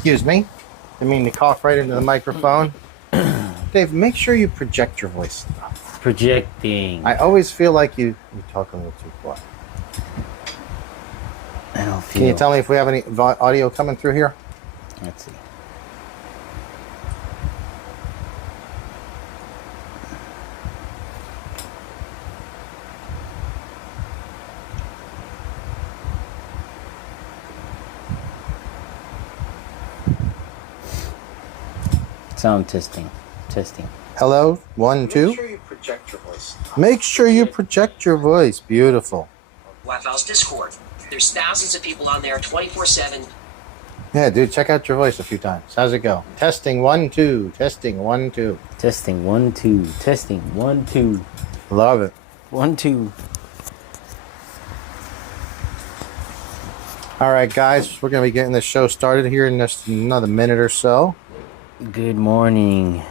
Excuse me. I mean to cough right into the microphone. Dave, make sure you project your voice. Projecting. I always feel like you talk a little too quiet. I don't feel. Can you tell me if we have any audio coming through here? Let's see. Sound testing. Testing. Hello? 1, 2. Make sure you project your voice. Make sure you project your voice. Beautiful. Wi-Fi's Discord. There's thousands of people on there 24/7. Yeah, dude, check out your voice a few times. How's it go? Testing 1, 2. Testing 1, 2. Testing 1, 2. Testing 1, 2. Love it. 1, 2. All right, guys, we're going to be getting this show started here in just another minute or so. Good morning.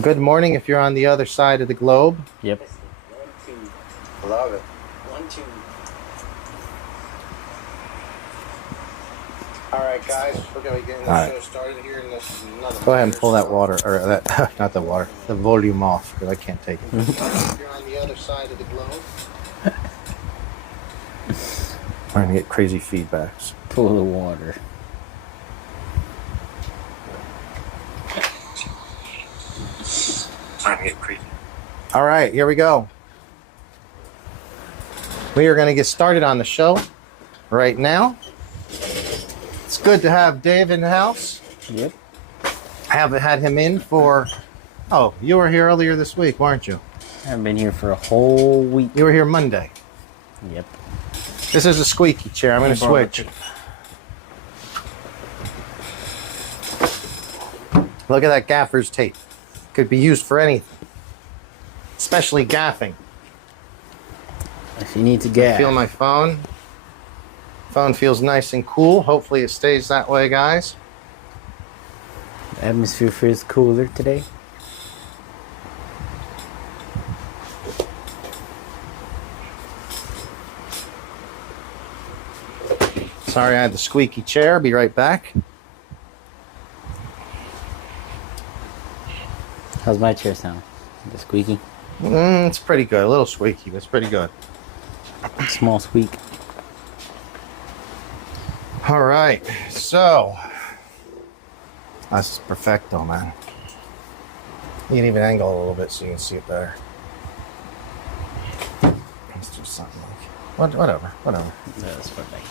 Good morning if you're on the other side of the globe. Yep. 1, 2. Love it. 1, 2. All right, guys, we're going to be getting this show started here in this another Go ahead and pull that water, or that, not the water, the volume off, because I can't take it. If you're on the other side of the globe. I'm going to get crazy feedbacks. Pull the water. All right, here we go. We are going to get started on the show right now. It's good to have Dave in the house. Yep. I haven't had him in for... Oh, you were here earlier this week, weren't you? I haven't been here for a whole week. You were here Monday. Yep. This is a squeaky chair. I'm going to switch. Look at that gaffer's tape. Could be used for anything. Especially gaffing. If you need to gaff. Feel my phone. Phone feels nice and cool. Hopefully it stays that way, guys. The atmosphere feels cooler today. Sorry I had the squeaky chair. Be right back. How's my chair sound? The squeaky? It's pretty good. A little squeaky, but it's pretty good. Small squeak. All right. So, that's perfecto, man. You can even angle it a little bit so you can see it better. Let's do something like whatever. That's perfect.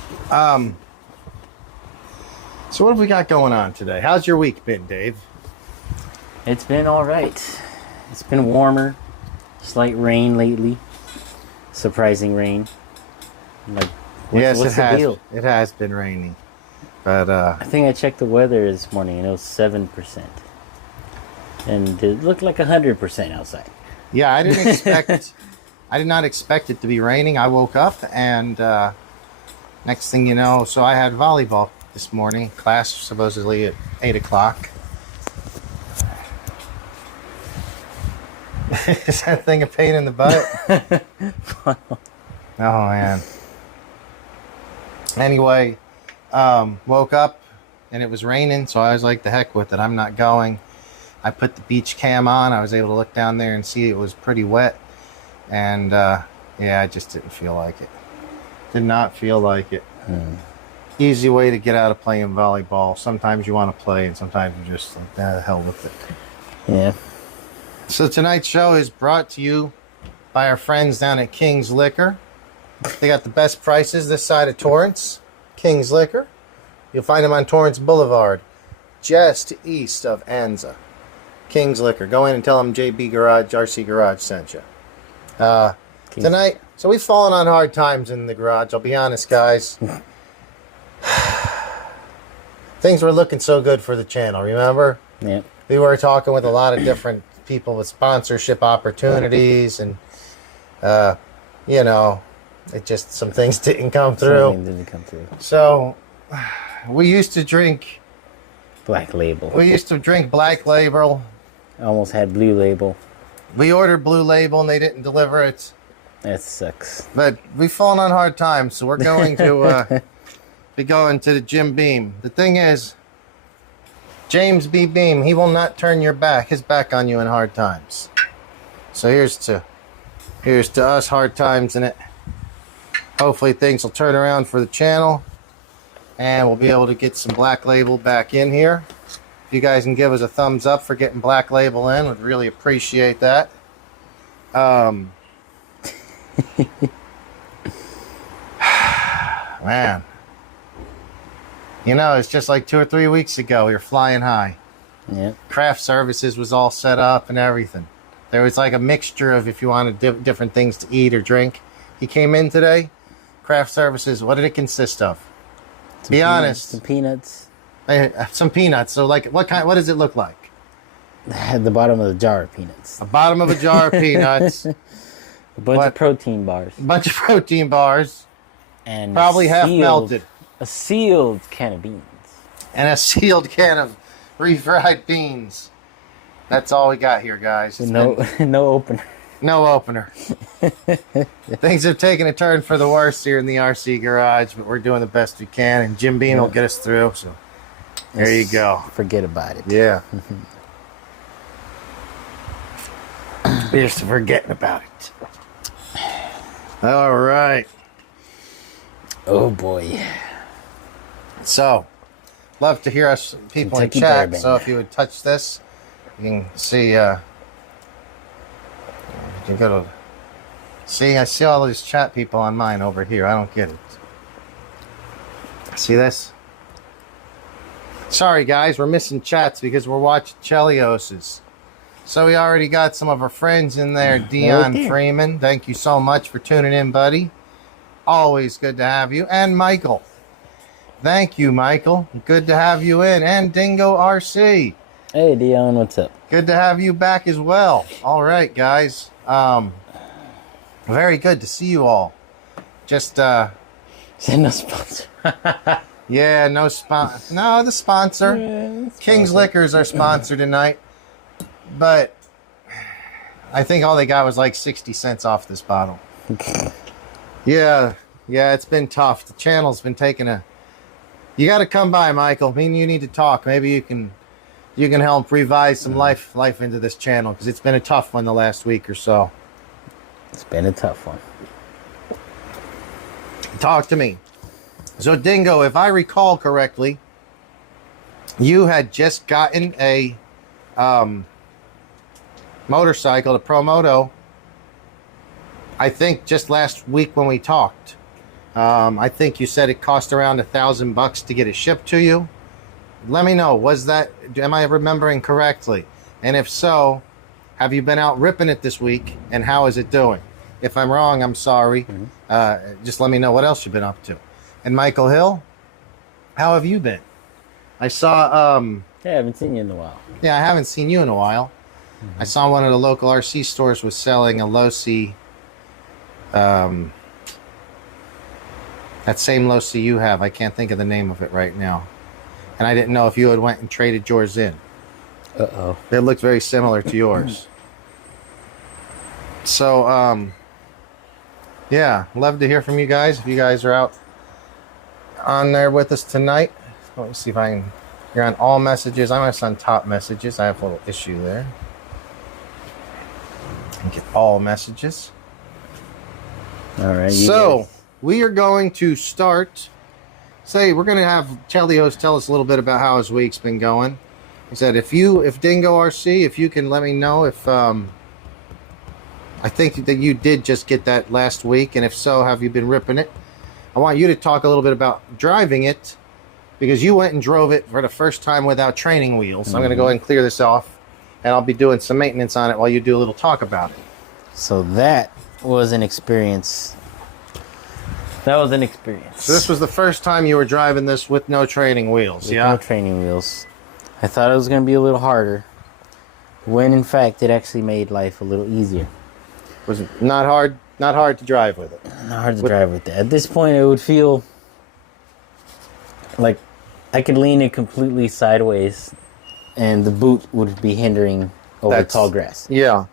So what have we got going on today? How's your week been, Dave? It's been all right. It's been warmer. Slight rain lately. Surprising rain. Like, Yes, what's the deal? It has been raining, but I think I checked the weather this morning and it was 7%, and it looked like 100% outside. yeah, I didn't expect. I did not expect it to be raining. I woke up and next thing you know, so I had volleyball this morning. Class supposedly at 8 o'clock. Is that thing a pain in the butt? Oh man. Anyway, woke up and it was raining, so I was like, the heck with it, I'm not going. I put the beach cam on. I was able to look down there and see it was pretty wet, and yeah, I just didn't feel like it. Did not feel like it. Easy way to get out of playing volleyball. Sometimes you want to play and sometimes you're just like, the hell with it. Yeah. So tonight's show is brought to you by our friends down at King's Liquor. They got the best prices this side of Torrance. King's Liquor. You'll find them on Torrance Boulevard, just east of Anza. King's Liquor. Go in and tell them JB Garage, RC Garage sent you. Tonight, so we've fallen on hard times in the garage. I'll be honest, guys. Things were looking so good for the channel, remember? Yeah. We were talking with a lot of different people with sponsorship opportunities, and you know, it just, some things didn't come through. So we used to drink Black Label. We used to drink Black Label. I almost had Blue Label. We ordered Blue Label and they didn't deliver it. That sucks. But we've fallen on hard times, so we're going to be going to the Jim Beam. The thing is, James B. Beam, he will not turn his back on you in hard times. So here's to us hard times in it. Hopefully things will turn around for the channel and we'll be able to get some Black Label back in here. If you guys can give us a thumbs up for getting Black Label in, we'd really appreciate that. Man. You know, it's just like 2 or 3 weeks ago. We were flying high. Yeah. Craft services was all set up and everything. There was like a mixture of if you wanted different things to eat or drink. He came in today. Craft services, what did it consist of? Be honest. Some peanuts. Some peanuts. So like what does it look like? At the bottom of the jar of peanuts. A bottom of a jar of peanuts. A bunch of protein bars. A bunch of protein bars. And probably half melted. A sealed can of beans. And a sealed can of refried beans. That's all we got here, guys. No opener. No opener. Things have taken a turn for the worse here in the RC garage, but we're doing the best we can, and Jim Beam will get us through. So there you go. Forget about it. Yeah. Just forgetting about it. All right. Oh boy. So, love to hear us people Kentucky in chat. bourbon. So if you would touch this, you can see. You can go to. See, I see all these chat people on mine over here. I don't get it. See this? Sorry, guys, we're missing chats because we're watching Chelios's. So we already got some of our friends in there. Dion there. Freeman, thank you so much for tuning in, buddy. Always good to have you. And Michael. Thank you, Michael. Good to have you in. And Dingo RC. Hey, Dion, what's up? Good to have you back as well. All right, guys. Very good to see you all. Just, Send us sponsor. yeah, no sponsor. No, the sponsor. King's Liquor is our sponsor tonight. But I think all they got was like 60 cents off this bottle. Yeah, it's been tough. The channel's been taking a... You got to come by, Michael. I mean, you need to talk. Maybe you can help revise some life into this channel, because it's been a tough one the last week or so. It's been a tough one. Talk to me. So, Dingo, if I recall correctly, you had just gotten a motorcycle, the Promoto, I think just last week when we talked. I think you said it cost around $1,000 to get it shipped to you. Let me know, am I remembering correctly? And if so, have you been out ripping it this week, and how is it doing? If I'm wrong, I'm sorry. Just let me know what else you've been up to. And Michael Hill, how have you been? I saw... Yeah, I haven't seen you in a while. Yeah, I haven't seen you in a while. I saw one of the local RC stores was selling a low-C... that same low-C you have. I can't think of the name of it right now. And I didn't know if you had went and traded yours in. Uh-oh. It looked very similar to yours. So, yeah, love to hear from you guys. If you guys are out on there with us tonight. Let me see if I can... You're on all messages. I'm just on top messages. I have a little issue there. Get all messages. All right. So, we are going to start... we're going to have Chelios tell us a little bit about how his week's been going. He said, if Dingo RC, if you can let me know if... I think that you did just get that last week, and if so, have you been ripping it? I want you to talk a little bit about driving it, because you went and drove it for the first time without training wheels. So I'm going to go ahead and clear this off, and I'll be doing some maintenance on it while you do a little talk about it. So that was an experience. So this was the first time you were driving this with no training wheels, with yeah? no training wheels. I thought it was going to be a little harder, when in fact it actually made life a little easier. Was not hard to drive with it. Not hard to drive with that. At this point, it would feel like I could lean it completely sideways, and the boot would be hindering over tall grass. Yeah.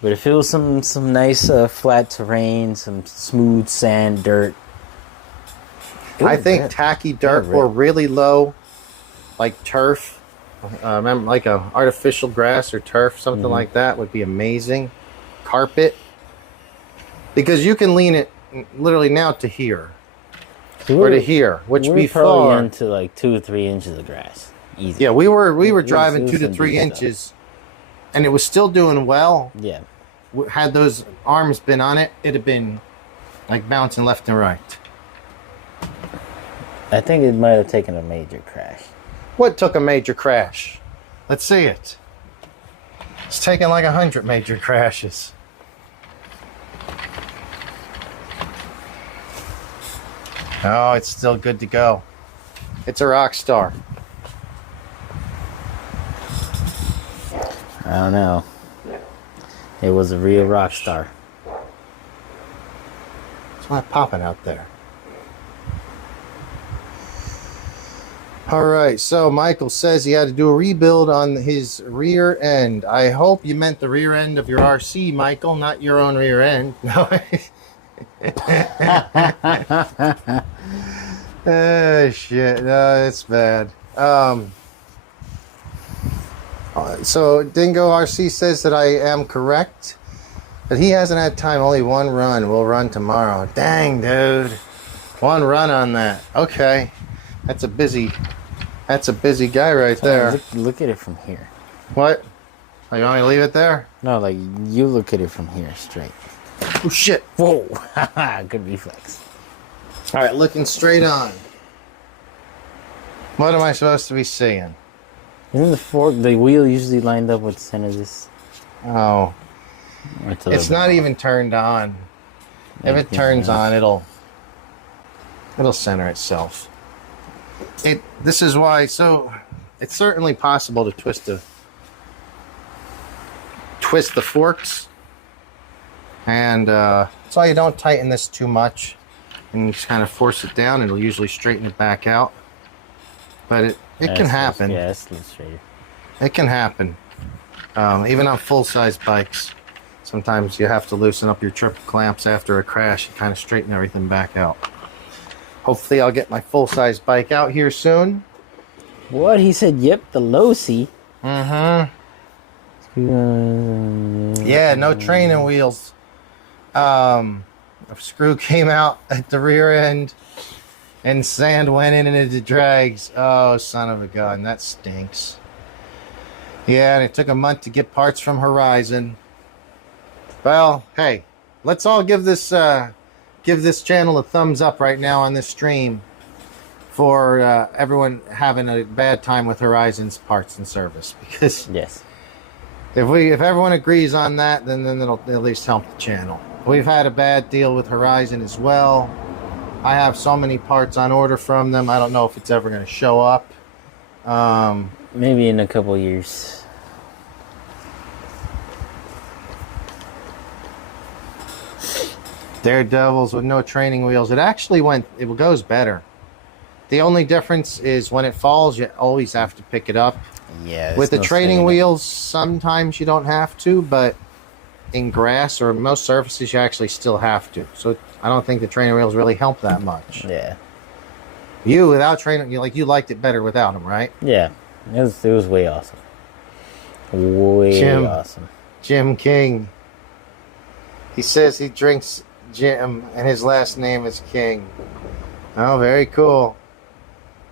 But if it was some nice flat terrain, some smooth sand, dirt. I think tacky dirt or really low, like turf, remember, like a artificial grass or turf, something like that would be amazing. Carpet, because you can lean it literally now to here or to here, which we're before probably into like 2 or 3 inches of grass. Easy. Yeah, we were driving it was 2 to some 3 deep inches, and it was still doing well. Yeah. Had those arms been on it, it'd have been like bouncing left and right. I think it might have taken a major crash. What took a major crash? Let's see it. It's taken like 100 major crashes. Oh, it's still good to go. It's a rock star. I don't know. It was a real rock star. It's not popping out there. All right, so Michael says he had to do a rebuild on his rear end. I hope you meant the rear end of your RC, Michael, not your own rear end. No. Oh, shit. No, it's bad. So Dingo RC says that I am correct, but he hasn't had time. Only one run. We'll run tomorrow. Dang, dude. One run on that. Okay. That's a busy guy right there. Look at it from here. What? Oh, you want me to leave it there? No, like you look at it from here straight. Oh, shit. Whoa. Good reflex. All right, looking straight on. What am I supposed to be seeing? Isn't the wheel usually lined up with the center of this? Oh. It's not even turned on. If it turns on, it'll center itself. This is why, so it's certainly possible to twist the forks, and that's why you don't tighten this too much, and you just kind of force it down. It'll usually straighten it back out, but it can happen. Yeah, it's a little straighter. It can happen, even on full-size bikes. Sometimes you have to loosen up your triple clamps after a crash and kind of straighten everything back out. Hopefully I'll get my full-size bike out here soon. What? He said, yep, the low-C. Yeah, no training wheels. A screw came out at the rear end, and sand went in and into drags. Oh, son of a gun, that stinks. Yeah, and it took a month to get parts from Horizon. Well, hey, let's all give this channel a thumbs up right now on this stream for everyone having a bad time with Horizon's parts and service, because Yes. if everyone agrees on that, then it'll at least help the channel. We've had a bad deal with Horizon as well. I have so many parts on order from them. I don't know if it's ever going to show up. Maybe in a couple years. Daredevils with no training wheels. It goes better. The only difference is when it falls, you always have to pick it up. Yeah. With the training wheels, sometimes you don't have to, but in grass or most surfaces, you actually still have to. So I don't think the training wheels really help that much. Yeah. You, without training, you liked it better without them, right? Yeah. It was way awesome. Way awesome. Jim King. He says he drinks Jim, and his last name is King. Oh, very cool.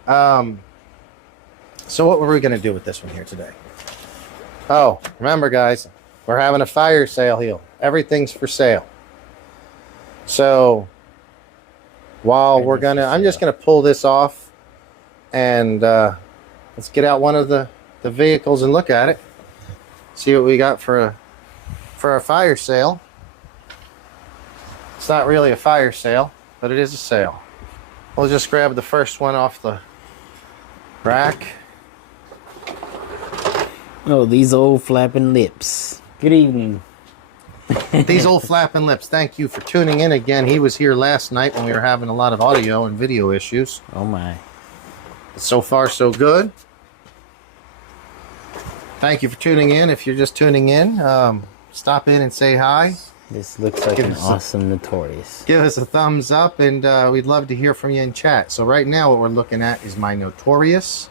So what were we going to do with this one here today? Oh, remember, guys, we're having a fire sale here. Everything's for sale. So while I'm just going to pull this off, and let's get out one of the vehicles and look at it. See what we got for our fire sale. It's not really a fire sale, but it is a sale. We'll just grab the first one off the rack. Oh, these old flapping lips. Good evening. These old flapping lips, thank you for tuning in again. He was here last night when we were having a lot of audio and video issues. Oh my. So far, so good. Thank you for tuning in. If you're just tuning in, stop in and say hi. This looks like an awesome Notorious. Give us a thumbs up, and we'd love to hear from you in chat. So right now what we're looking at is my Notorious.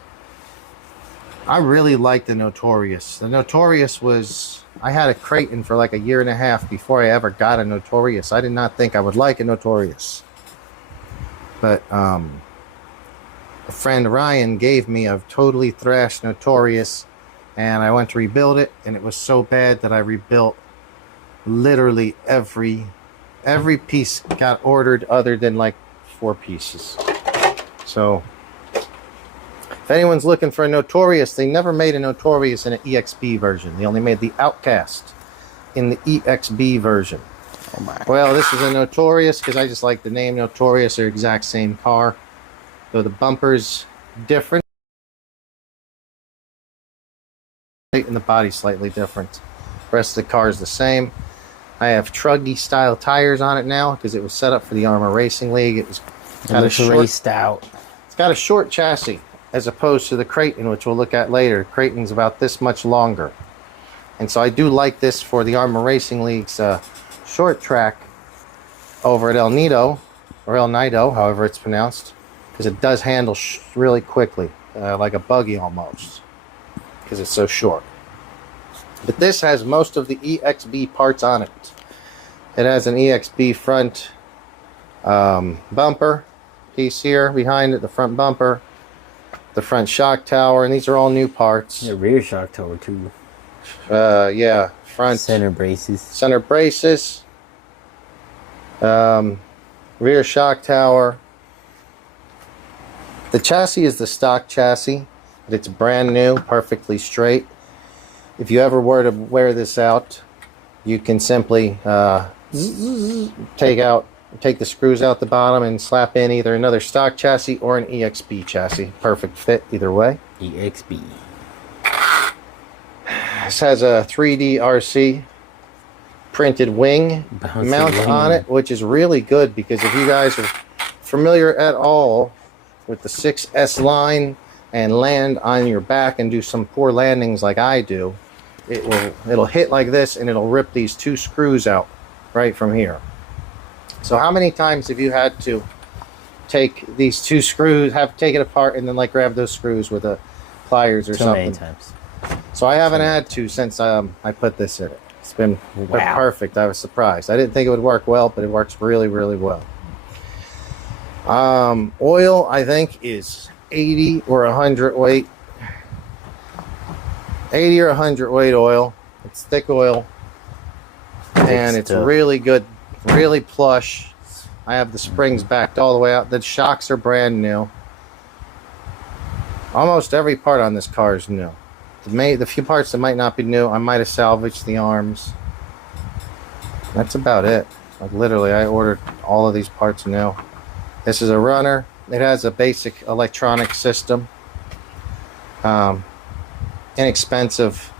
I really like the Notorious. The Notorious was, I had a Creighton for like a year and a half before I ever got a Notorious. I did not think I would like a Notorious. But a friend Ryan gave me a totally thrashed Notorious, and I went to rebuild it, and it was so bad that I rebuilt literally every piece got ordered other than like 4 pieces. So if anyone's looking for a Notorious, they never made a Notorious in an EXB version. They only made the Outcast in the EXB version. Oh my. Well, this is a Notorious because I just like the name Notorious. They're exact same car, though the bumper's different and the body's slightly different. The rest of the car is the same. I have Truggy style tires on it now because it was set up for the Arrma Racing League. It looks raced out. It's got a short chassis as opposed to the Creighton, which we'll look at later. Creighton's about this much longer. And so I do like this for the Arrma Racing League's short track over at El Nido, or El Nido, however it's pronounced, because it does handle really quickly, like a buggy almost, because it's so short. But this has most of the EXB parts on it. It has an EXB front bumper piece here behind it, the front bumper, the front shock tower, and these are all new parts. The rear shock tower too. Yeah, front center braces, rear shock tower. The chassis is the stock chassis, but it's brand new, perfectly straight. If you ever were to wear this out, you can simply take the screws out the bottom and slap in either another stock chassis or an EXB chassis. Perfect fit either way. EXB. This has a 3D RC printed wing mount on it, which is really good because if you guys are familiar at all with the 6S line and land on your back and do some poor landings like I do, it'll hit like this and it'll rip these 2 screws out right from here. So how many times have you had to take these 2 screws, take it apart, and then like grab those screws with a pliers or something? Many times. So I haven't had to since I put this in it. It's been perfect. I was surprised. I didn't think it would work well, but it works really, really well. Oil, I think, is 80 or 100 weight. 80 or 100 weight oil. It's thick oil. And it's really good, really plush. I have the springs backed all the way out. The shocks are brand new. Almost every part on this car is new. The few parts that might not be new, I might have salvaged the arms. That's about it. Like literally, I ordered all of these parts new. This is a runner. It has a basic electronic system. Inexpensive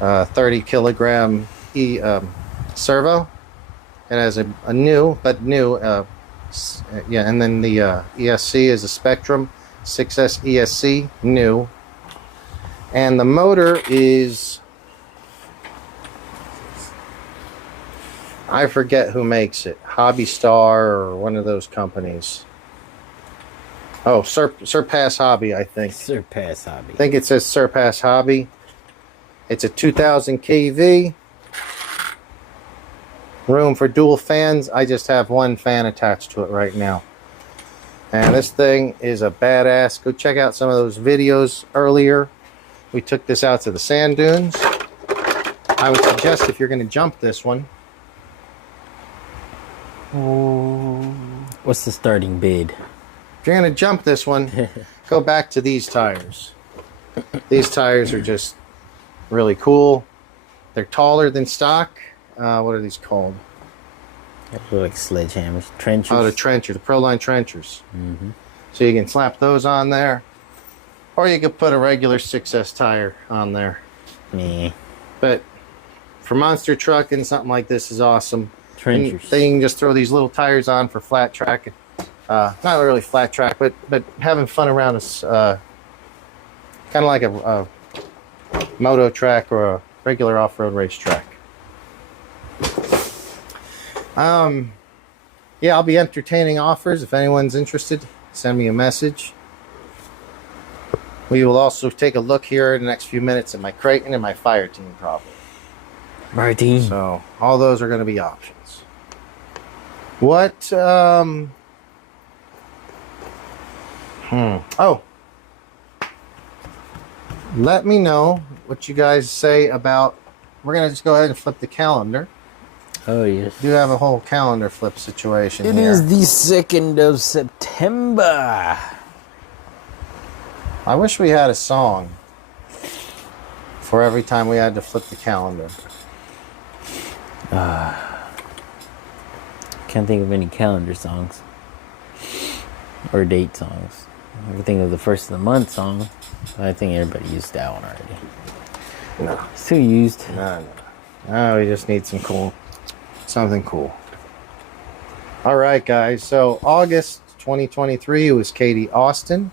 30 kilogram servo. It has a new, and then the ESC is a Spectrum 6S ESC, new. And the motor is, I forget who makes it, Hobby Star or one of those companies. Oh, Surpass Hobby, I think. Surpass Hobby. I think it says Surpass Hobby. It's a 2000 kV. Room for dual fans. I just have one fan attached to it right now. And this thing is a badass. Go check out some of those videos earlier. We took this out to the sand dunes. I would suggest if you're going to jump this one. What's the starting bid? If you're going to jump this one, go back to these tires. These tires are just really cool. They're taller than stock. What are these called? They look like sledgehammers. Trenchers. Oh, the trencher, the Proline trenchers. Mm-hmm. So you can slap those on there. Or you could put a regular 6S tire on there. Yeah. But for monster trucking, something like this is awesome. Trenchers. Then you can just throw these little tires on for flat track. Not really flat track, but having fun around is kind of like a moto track or a regular off-road race track. Yeah, I'll be entertaining offers. If anyone's interested, send me a message. We will also take a look here in the next few minutes at my Creighton and my fire team problem. Martin. So all those are going to be options. What? Oh. Let me know what you guys say about. We're going to just go ahead and flip the calendar. Oh, yes. We do have a whole calendar flip situation It here. is the 2nd of September. I wish we had a song for every time we had to flip the calendar. Can't think of any calendar songs. Or date songs. I can think of the first of the month song. But I think everybody used that one already. No. It's too used. No, we just need something cool. All right, guys. So August 2023 was Katie Austin.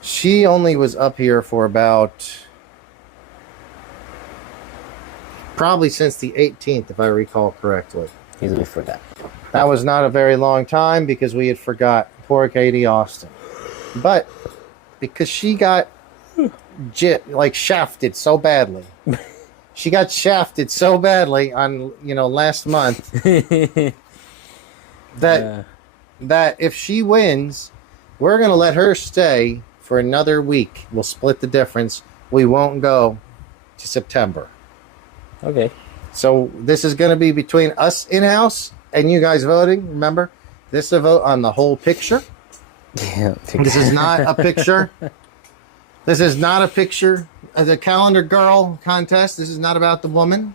She only was up here for about probably since the 18th, if I recall correctly. Easily forgot. That was not a very long time because we had forgot poor Katie Austin. But because she got shafted so badly. She got shafted so badly on, last month that if she wins, we're going to let her stay for another week. We'll split the difference. We won't go to September. Okay. So this is going to be between us in-house and you guys voting. Remember, this is a vote on the whole picture. Yeah, This is not a picture. This is not a picture of the calendar girl contest. This is not about the woman.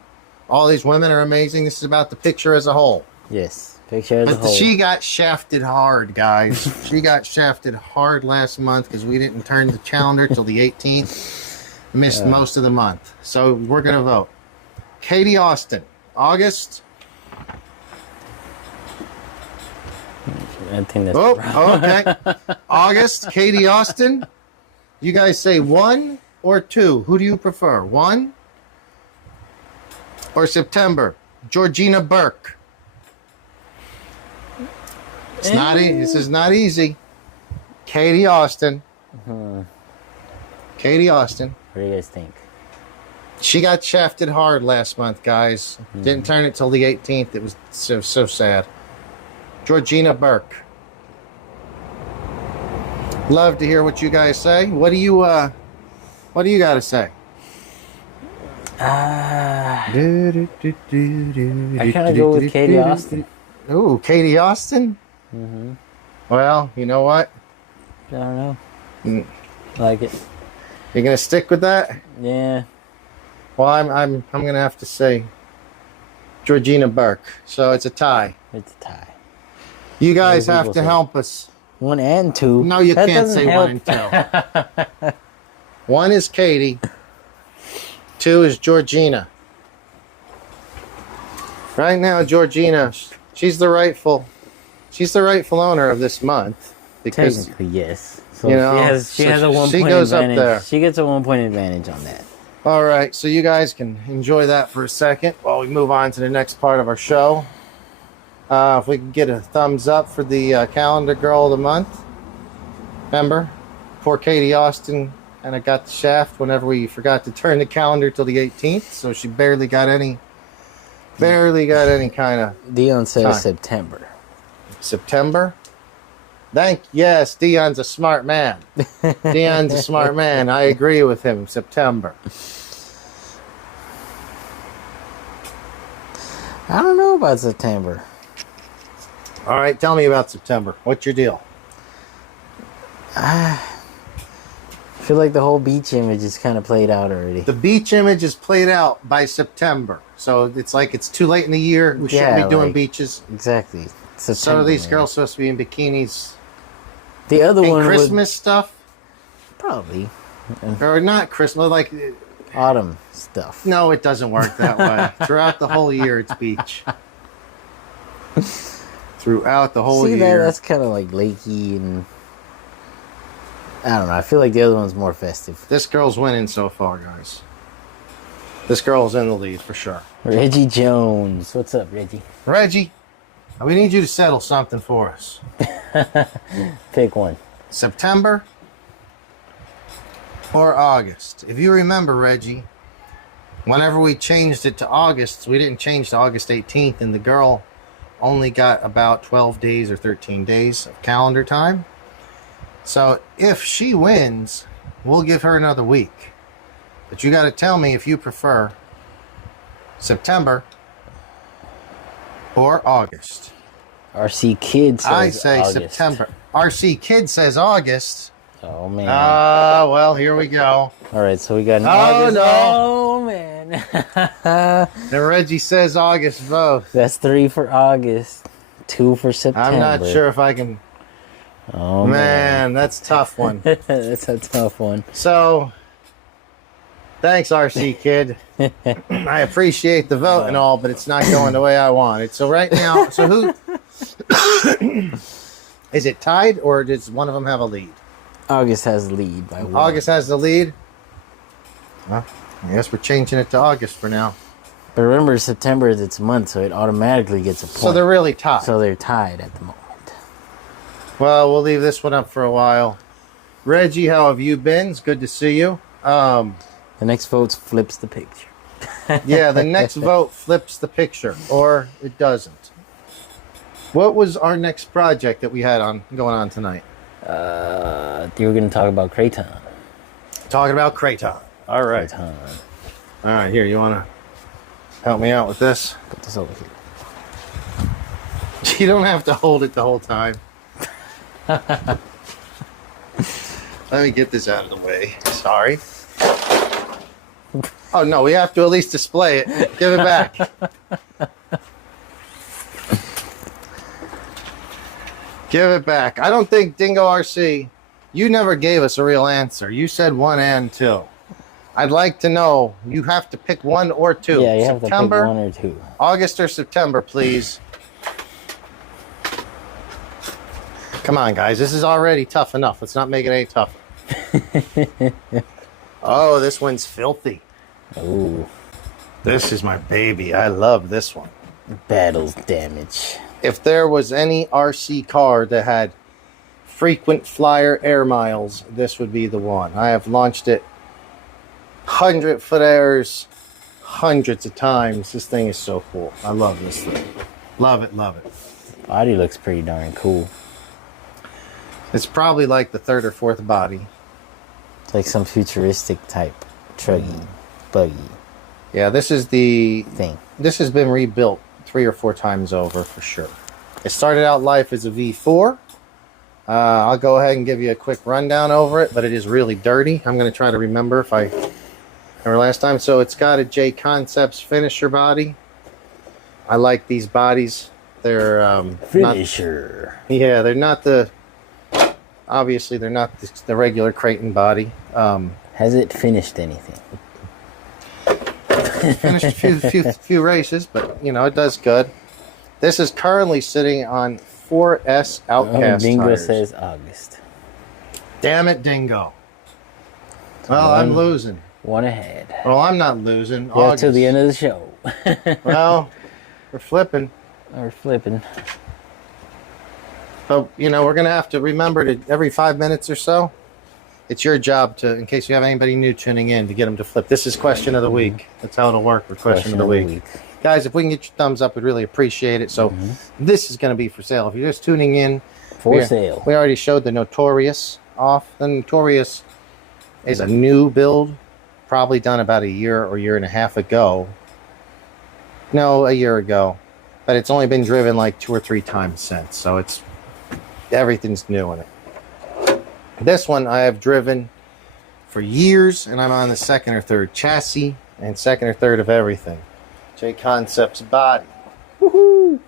All these women are amazing. This is about the picture as a whole. Yes, picture as a But whole. she got shafted hard, guys. She got shafted hard last month because we didn't turn the calendar till the 18th. Missed most of the month. So we're going to vote. Katie Austin, August. I think that's okay. August, Katie Austin. You guys say 1 or 2. Who do you prefer? 1 or September? Georgina Burke. It's not this is not easy. Katie Austin. Katie Austin. What do you guys think? She got shafted hard last month, guys. Didn't turn it till the 18th. It was so sad. Georgina Burke. Love to hear what you guys say. What do you got to say? I kind of go with Katie Austin. Ooh, Katie Austin? Mm-hmm. Well, you know what? I don't know. Mm. I like it. You're gonna stick with that? Yeah. Well, I'm gonna have to say Georgina Burke. So it's a tie. It's a tie. You guys What do have people to say? help us. 1 and 2. No, you That can't doesn't say help. 1 and 2. 1 is Katie. 2 is Georgina. Right now, Georgina, she's the rightful owner of this month because Technically, yes. So You know, she has a 1 she point goes up advantage. there. She gets a 1 point advantage on that. All right, so you guys can enjoy that for a second while we move on to the next part of our show. If we can get a thumbs up for the calendar girl of the month. Remember, poor Katie Austin kind of got the shaft whenever we forgot to turn the calendar till the 18th, so she barely got any kind of Dion says Time. September. September. Yes, Dion's a smart man. Dion's a smart man. I agree with him. September. I don't know about September. All right, tell me about September. What's your deal? I feel like the whole beach image is kind of played out already. The beach image is played out by September. So it's like it's too late in the year. We shouldn't be doing beaches. Exactly. So September, are these man. girls supposed to be in bikinis The other and one Christmas stuff? probably Or not Christmas, like... autumn stuff. No, it doesn't work that way. Throughout the whole year, it's beach. Throughout the whole See year. that's kind of like lakey and I don't know. I feel like the other one's more festive. This girl's winning so far, guys. This girl's in the lead for sure. Reggie Jones, what's up, Reggie? Reggie, we need you to settle something for us. Pick one. September or August. If you remember, Reggie, whenever we changed it to August, we didn't change to August 18th, and the girl only got about 12 days or 13 days of calendar time. So if she wins, we'll give her another week. But you got to tell me if you prefer September or August. RC Kid says I say August. September. RC Kid says August. Oh, man. Well, here we go. All right, so we got an Oh, August. no. Oh, man. And Reggie says August both. That's 3 for August, 2 for September. I'm not sure if I can. Oh, Man, that's a tough one. That's a tough one. So, thanks, RC Kid. I appreciate the vote and all, but it's not going the way I want it. So right now, so who is it tied, or does one of them have a lead? August has the lead by 1. August has the lead. Well, I guess we're changing it to August for now. But remember, September is its month, so it automatically gets a point. So they're really tied. So they're tied at the moment. Well, we'll leave this one up for a while. Reggie, how have you been? It's good to see you. The next vote flips the picture. Yeah, the next vote flips the picture, or it doesn't. What was our next project that we had going on tonight? You were going to talk about Kraton. Talking about Kraton. All right. Kraton. All right, here, you want to help me out with this? Put this over here. You don't have to hold it the whole time. Let me get this out of the way. Sorry. Oh, no, we have to at least display it. Give it back. Give it back. I don't think, Dingo RC, you never gave us a real answer. You said 1 and 2. I'd like to know. You have to pick 1 or 2. Yeah, you have to pick September, 1 or 2. August or September, please. Come on, guys. This is already tough enough. Let's not make it any tougher. Oh, this one's filthy. Ooh. This is my baby. I love this one. Battles damage. If there was any RC car that had frequent flyer air miles, this would be the one. I have launched it 100-foot airs hundreds of times. This thing is so cool. I love this thing. Love it, love it. Body looks pretty darn cool. It's probably like the 3rd or 4th body. It's like some futuristic type truggy, buggy Yeah, this is the thing. This has been rebuilt 3 or 4 times over for sure. It started out life as a V4. I'll go ahead and give you a quick rundown over it, but it is really dirty. I'm going to try to remember if I remember last time. So it's got a J Concepts finisher body. I like these bodies. They're Finisher. they're not the obviously they're not the regular Creighton body. Has it finished anything? Finished a few races, but you know it does good. This is currently sitting on 4S Outcast Dingo tires. says August. Damn it, Dingo. Well, I'm losing. 1 ahead. Well, I'm not losing. Yeah, August. till the end of the show. Well, we're flipping. Or flipping. But, you know, we're going to have to remember to every 5 minutes or so, it's your job to, in case you have anybody new tuning in, to get them to flip. This is question of the week. That's how it'll work with question of the week. Guys, if we can get your thumbs up, we'd really appreciate it. So this is going to be for sale. If you're just tuning in, For sale. we already showed the Notorious off. The Notorious is a new build, probably done about a year or year and a half ago. No, a year ago. But it's only been driven like 2 or 3 times since. So it's everything's new in it. This one I have driven for years, and I'm on the 2nd or 3rd chassis and 2nd or 3rd of everything. J Concepts body. Woohoo!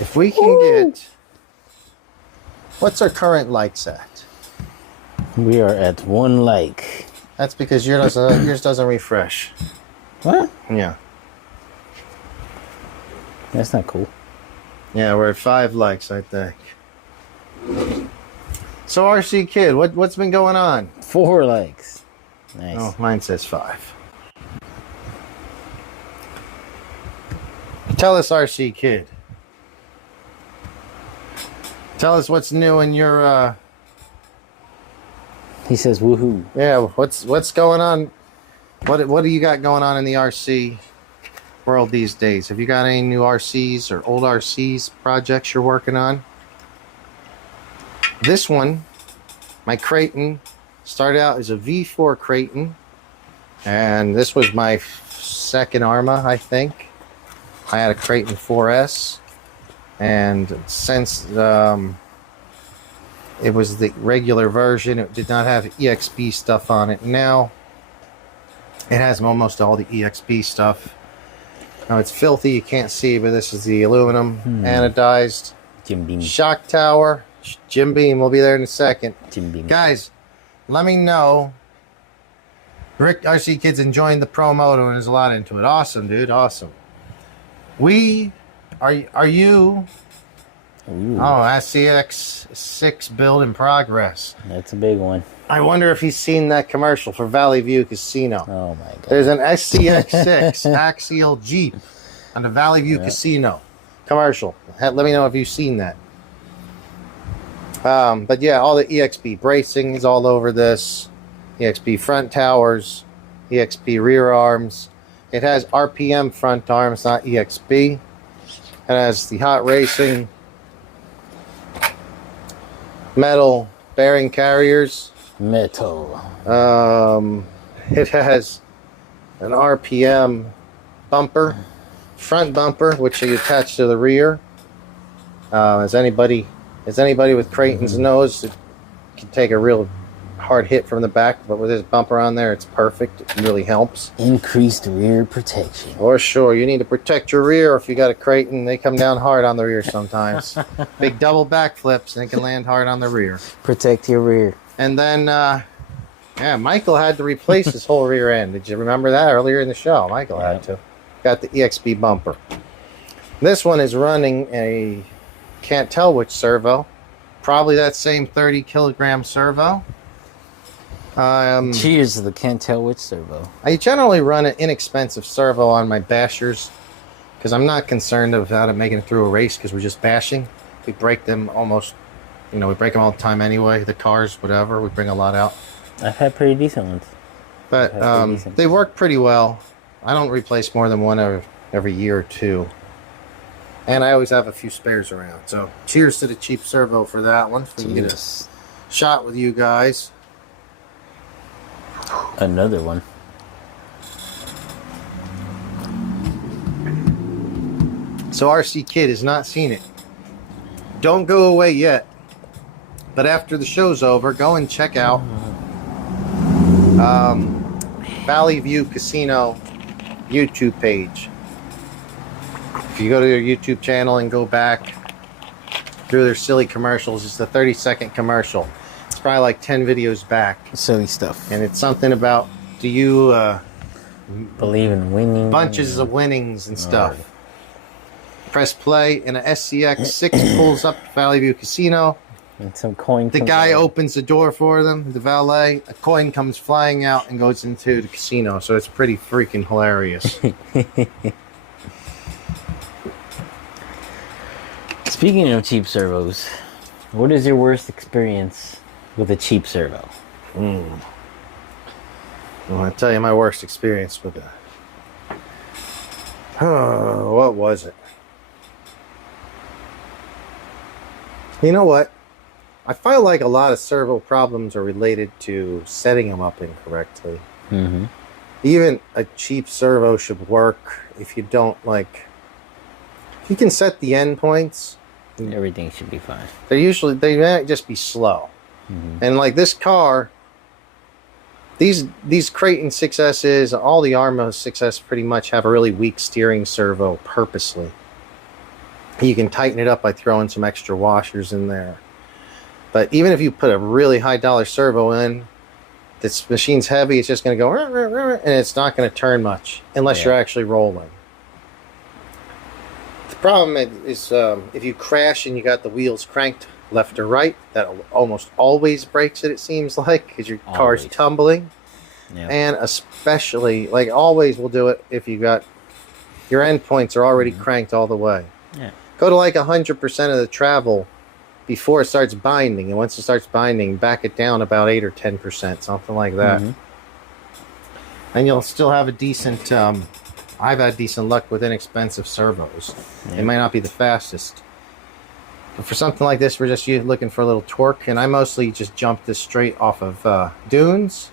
If we can get, what's our current likes at? We are at 1 like. That's because yours doesn't refresh. What? Yeah. That's not cool. Yeah, we're at 5 likes, I think. So RC Kid, what's been going on? 4 likes. Nice. Oh, mine says 5. Tell us, RC Kid. Tell us what's new in your He says, "Woohoo!" yeah, what's going on? What do you got going on in the RC world these days? Have you got any new RCs or old RCs projects you're working on? This one, my Creighton, started out as a V4 Creighton, and this was my second Arrma, I think. I had a Creighton 4S, and since it was the regular version, it did not have EXP stuff on it. Now it has almost all the EXP stuff. Now it's filthy, you can't see, but this is the aluminum anodized Jim Beam. shock tower. Jim Beam will be there in a second. Jim Beam. Guys, let me know. Rick RC Kid's enjoying the Promoto and there's a lot into it. Awesome, dude. Awesome. Are you? Ooh, Oh, SCX6 build in progress. that's a big one. I wonder if he's seen that commercial for Valley View Casino. Oh my god. There's an SCX6 axial Jeep on the Valley View Casino commercial. Let me know if you've seen that. But yeah, all the EXP bracing is all over this. EXP front towers, EXP rear arms. It has RPM front arms, not EXP. It has the hot racing metal bearing carriers. Metal. It has an RPM bumper, front bumper, which you attach to the rear. As anybody with Creighton's knows, it can take a real hard hit from the back, but with this bumper on there, it's perfect. It really helps. Increased rear protection. For sure, you need to protect your rear. If you got a Creighton, they come down hard on the rear sometimes. Big double backflips, and they can land hard on the rear. Protect your rear. And then, yeah, Michael had to replace his whole rear end. Did you remember that earlier in the show? Michael had to. Got the EXP bumper. This one is running a, can't tell which servo. Probably that same 30 kilogram servo. Cheers to the can't tell which servo. I generally run an inexpensive servo on my bashers because I'm not concerned about it making it through a race because we're just bashing. We break them almost, we break them all the time anyway. The cars, whatever, we bring a lot out. I've had pretty decent ones. But they work pretty well. I don't replace more than one every year or two. And I always have a few spares around. So cheers to the cheap servo for that one. So we can get a shot with you guys. Another one. So RC Kid has not seen it. Don't go away yet. But after the show's over, go and check out Valley View Casino YouTube page. If you go to their YouTube channel and go back through their silly commercials, it's a 30-second commercial. It's probably like 10 videos back. Silly stuff. And it's something about, do you Believe in winning. bunches of winnings and stuff. Press play, and an SCX6 pulls up to Valley View Casino. And some coin. The guy opens the door for them, the valet. A coin comes flying out and goes into the casino. So it's pretty freaking hilarious. Speaking of cheap servos, what is your worst experience with a cheap servo? I want to tell you my worst experience with that. Oh, what was it? You know what? I feel like a lot of servo problems are related to setting them up incorrectly. Mm-hmm. Even a cheap servo should work if you don't if you can set the endpoints. Everything should be fine. They might just be slow. Mm-hmm. And like this car, these Creighton 6S's, all the Arrma 6S pretty much have a really weak steering servo purposely. You can tighten it up by throwing some extra washers in there. But even if you put a really high dollar servo in, this machine's heavy, it's just going to go, and it's not going to turn much unless you're actually rolling. The problem is if you crash and you got the wheels cranked left or right, that almost always breaks it seems like, because your car's tumbling. Yeah. And especially, always will do it if you got your endpoints are already cranked all the way. Yeah. Go to 100% of the travel before it starts binding. And once it starts binding, back it down about 8 or 10%, something like that. And you'll still have a decent, I've had decent luck with inexpensive servos. It might not be the fastest. But for something like this, we're just looking for a little torque. And I mostly just jumped this straight off of dunes.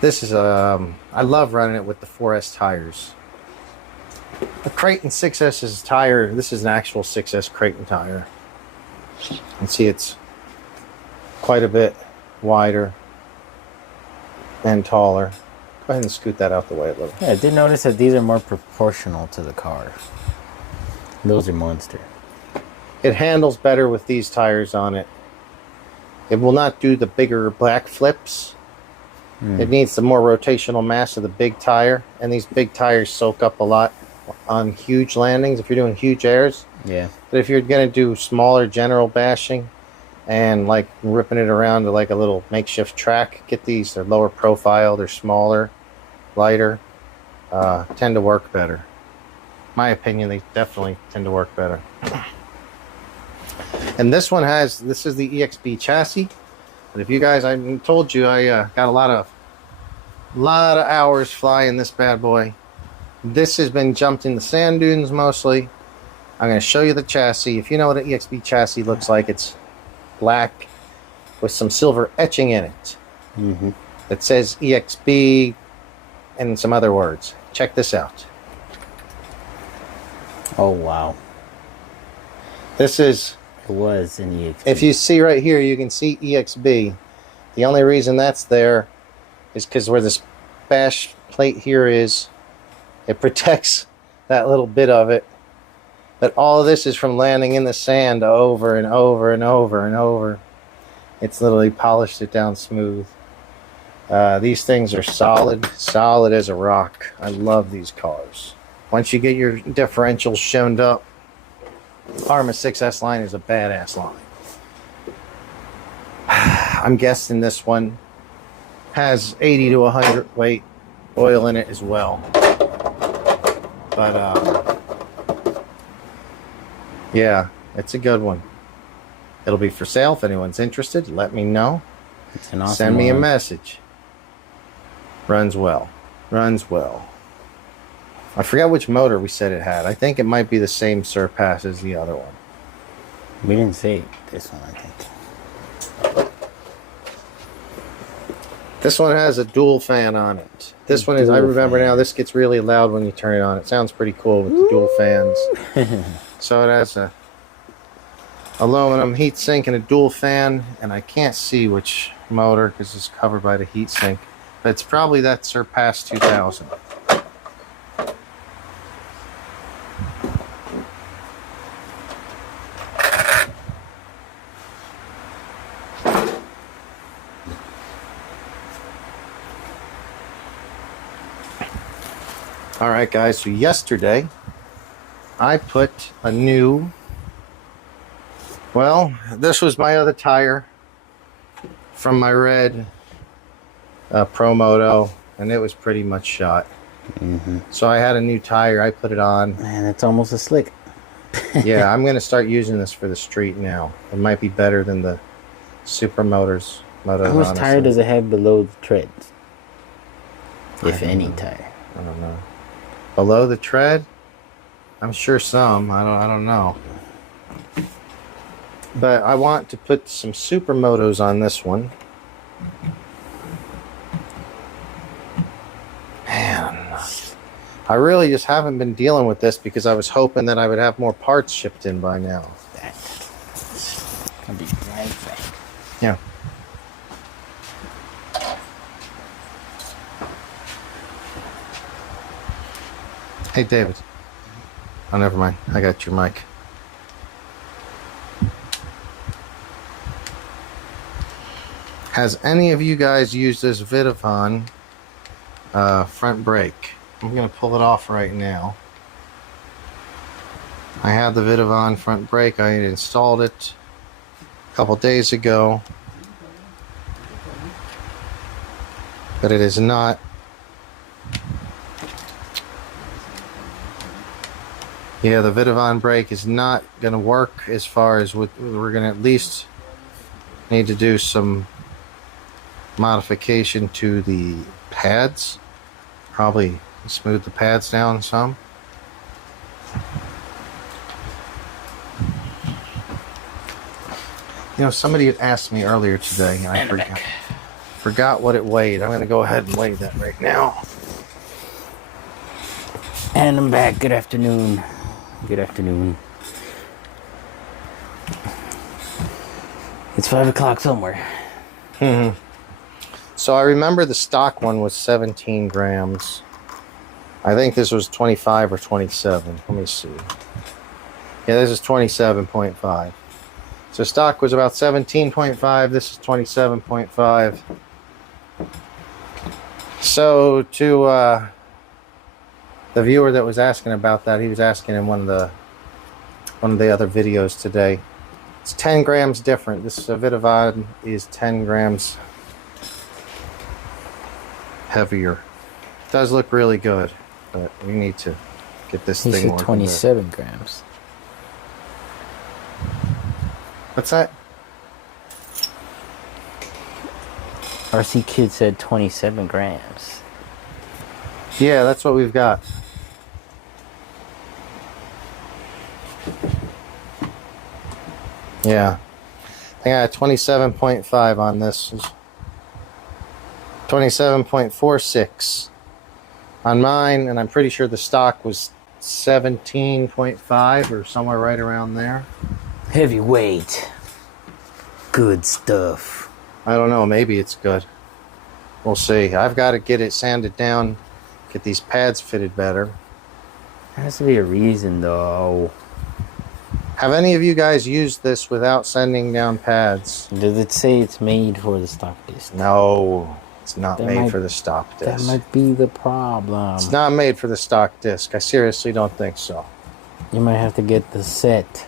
This is, I love running it with the 4S tires. A Creighton 6S's tire, this is an actual 6S Creighton tire. You can see it's quite a bit wider and taller. Go ahead and scoot that out the way a little. Yeah, I did notice that these are more proportional to the car. Those are monster. It handles better with these tires on it. It will not do the bigger back flips. It needs the more rotational mass of the big tire, and these big tires soak up a lot on huge landings if you're doing huge airs. Yeah. But if you're going to do smaller general bashing and like ripping it around to like a little makeshift track, get these. They're lower profile, they're smaller, lighter, tend to work better. My opinion, they definitely tend to work better. And this one has, this is the EXB chassis. But if you guys, I told you I got a lot of hours flying this bad boy. This has been jumped in the sand dunes mostly. I'm going to show you the chassis. If you know what an EXB chassis looks like, it's black with some silver etching in it. That says EXB and some other words. Check this out. Oh, wow. This is... It was an EXB. If you see right here, you can see EXB. The only reason that's there is because where this bash plate here is, it protects that little bit of it. But all of this is from landing in the sand over and over and over and over. It's literally polished it down smooth. These things are solid as a rock. I love these cars. Once you get your differentials shimmed up, Arrma 6S line is a badass line. I'm guessing this one has 80 to 100 weight oil in it as well. But yeah, it's a good one. It'll be for sale if anyone's interested. Let me know. It's an awesome Send me a one. message. Runs well. Runs well. I forgot which motor we said it had. I think it might be the same surpass as the other one. We didn't say this one, I think. This one has a dual fan on it. This one is, I remember now, this gets really loud when you turn it on. It sounds pretty cool with the dual fans. So it has a aluminum heat sink and a dual fan, and I can't see which motor because it's covered by the heat sink. But it's probably that Surpass 2000. Alright guys, so yesterday I put a new, well, this was my other tire from my red Promoto, and it was pretty much shot. So I had a new tire, I put it on. Man, it's almost a slick. Yeah, I'm going to start using this for the street now. It might be better than the Super Motors. How much tire does it have below the treads? If any know. tire. I don't know. Below the tread? I'm sure some. I don't know. But I want to put some Supermotos on this one. Man, I really just haven't been dealing with this because I was hoping that I would have more parts shipped in by now. I'll be right back. Yeah. Hey, David. Oh, never mind. I got your mic. Has any of you guys used this Vidavon front brake? I'm going to pull it off right now. I have the Vidavon front brake. I installed it a couple days ago. But it is not Yeah, the Vidavon brake is not going to work as far as we're going to at least need to do some modification to the pads. Probably smooth the pads down some. You know, somebody had asked me earlier today, and I forgot what it weighed. I'm going to go ahead and weigh that right now. And I'm back. Good afternoon. Good afternoon. It's 5 o'clock somewhere. So I remember the stock one was 17 grams. I think this was 25 or 27. Let me see. Yeah, this is 27.5. So stock was about 17.5. This is 27.5. So to the viewer that was asking about that, he was asking in one of the other videos today. It's 10 grams different. This Vidavon is 10 grams heavier. It does look really good, but we need to get this He thing said working. 27 grams. What's that? RC Kid said 27 grams. Yeah, that's what we've got. Yeah. I got 27.5 on this. 27.46 on mine, and I'm pretty sure the stock was 17.5 or somewhere right around there. Heavyweight. Good stuff. I don't know, maybe it's good. We'll see. I've got to get it sanded down, get these pads fitted better. There has to be a reason, though. Have any of you guys used this without sanding down pads? Does it say it's made for the stock disc? No, it's not That made might- for the stock That disc. might be the problem. It's not made for the stock disc. I seriously don't think so. You might have to get the set.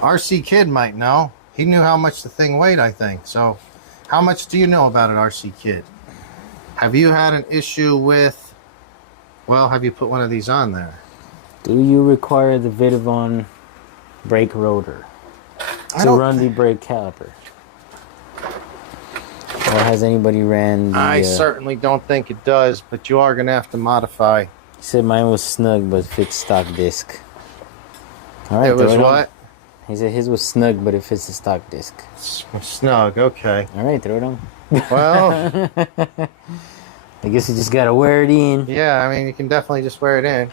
RC Kid might know. He knew how much the thing weighed, I think. So, how much do you know about it, RC Kid? Have you had an issue with... Well, have you put one of these on there? Do you require the Vidavon brake rotor to run the brake caliper? Or has anybody ran the... I certainly don't think it does, but you are going to have to modify. He said mine was snug, but fits stock disc. All right, It was throw on. what? He said his was snug, but it fits the stock disc. Snug, okay. All right, throw it on. Well, I guess you just gotta wear it in. yeah, I mean, you can definitely just wear it in.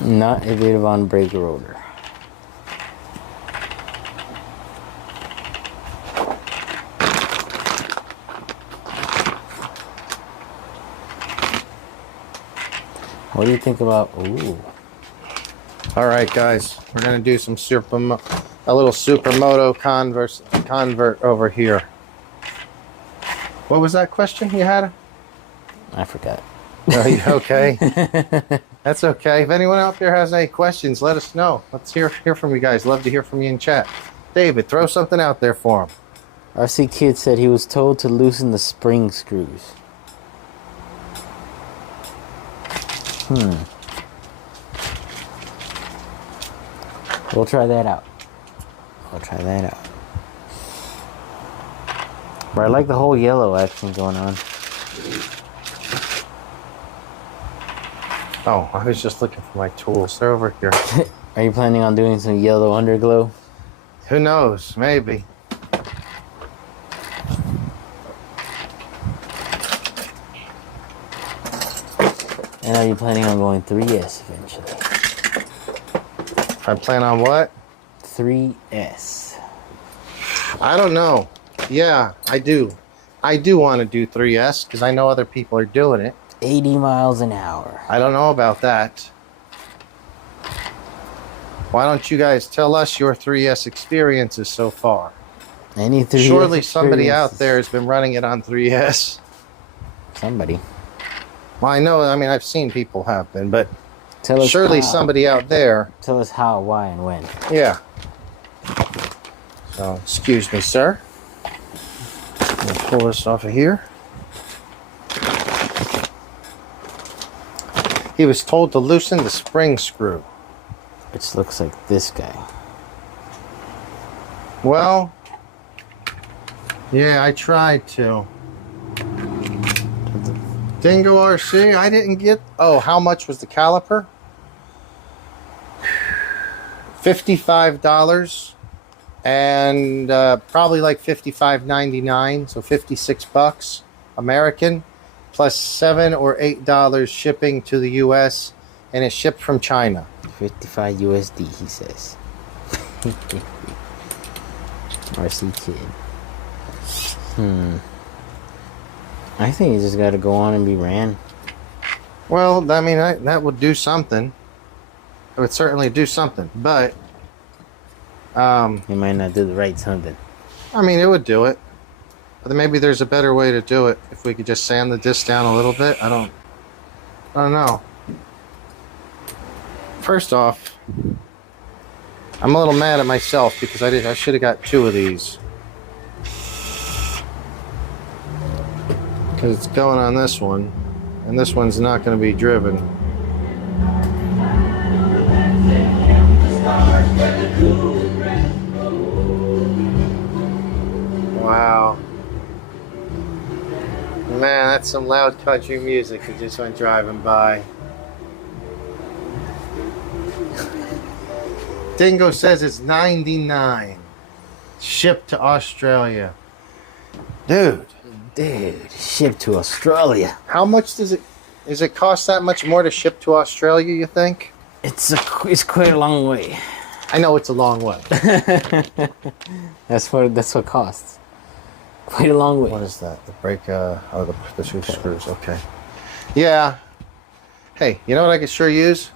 Not a Vidavon brake rotor. What do you think about? Ooh, All right, guys, we're going to do some a little Supermoto convert over here. What was that question you had? I forgot. Oh, you okay? That's okay. If anyone out there has any questions, let us know. Let's hear from you guys. Love to hear from you in chat. David, throw something out there for him. RC Kid said he was told to loosen the spring screws. We'll try that out. But I like the whole yellow action going on. Oh, I was just looking for my tools. They're over here. Are you planning on doing some yellow underglow? Who knows? Maybe. And are you planning on going 3S eventually? I plan on what? 3S. I don't know. Yeah, I do. I do want to do 3S because I know other people are doing it. 80 miles an hour. I don't know about that. Why don't you guys tell us your 3S experiences so far? Any 3S Surely somebody out experiences? there has been running it on 3S. Somebody. Well, I know, I mean, I've seen people have been, but Tell us surely how. somebody out there, Tell us how, why, and when. yeah. So, excuse me, sir. pull this off of here. He was told to loosen the spring screw. Which looks like this guy. Well, yeah, I tried to. Dingo RC, I didn't get... Oh, how much was the caliper? $55 and probably like $55.99, so 56 bucks American, plus $7 or $8 shipping to the US, and it's shipped from China. 55 USD, he says. RC Kid. I think you just got to go on and be ran. Well, I mean, that would do something. It would certainly do something, but You might not do the right something. I mean, it would do it. But maybe there's a better way to do it. If we could just sand the disc down a little bit. I don't know. First off, I'm a little mad at myself because I should have got 2 of these. Because it's going on this one, and this one's not going to be driven. Wow. Man, that's some loud country music that just went driving by. Dingo says it's $99. Shipped to Australia. Dude, shipped to Australia. how much does it cost that much more to ship to Australia, you think? It's quite a long way. I know it's a long way. That's what it costs. Quite a long way. What is that? The brake, the two screws, okay. Yeah. Hey, you know what I could sure use?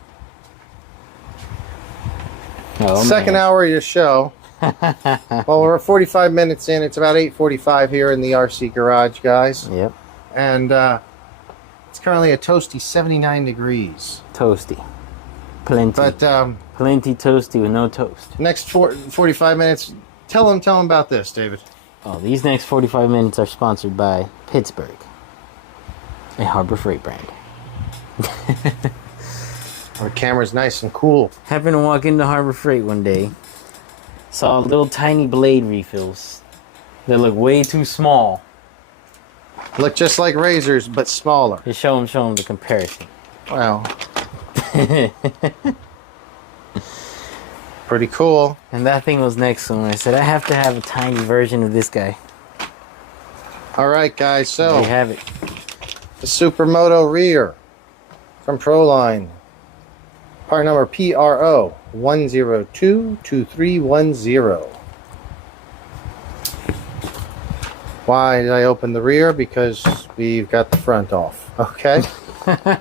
Oh, Second hour of your show. Well, we're 45 minutes in. It's about 8:45 here in the RC garage, guys. Yep. And it's currently a toasty 79 degrees. Toasty. Plenty. But plenty toasty with no toast. next 45 minutes, tell them about this, David. Oh, these next 45 minutes are sponsored by Pittsburgh, a Harbor Freight brand. Our camera's nice and cool. Happened to walk into Harbor Freight one day, saw little tiny blade refills that look way too small. Look just like razors, but smaller. Just show them the comparison. Wow. Pretty cool. And that thing was next to him. I said, I have to have a tiny version of this guy. All right, guys. So There you have it. the Supermoto rear from Proline. Part number PRO 1022310. Why did I open the rear? Because we've got the front off. Okay.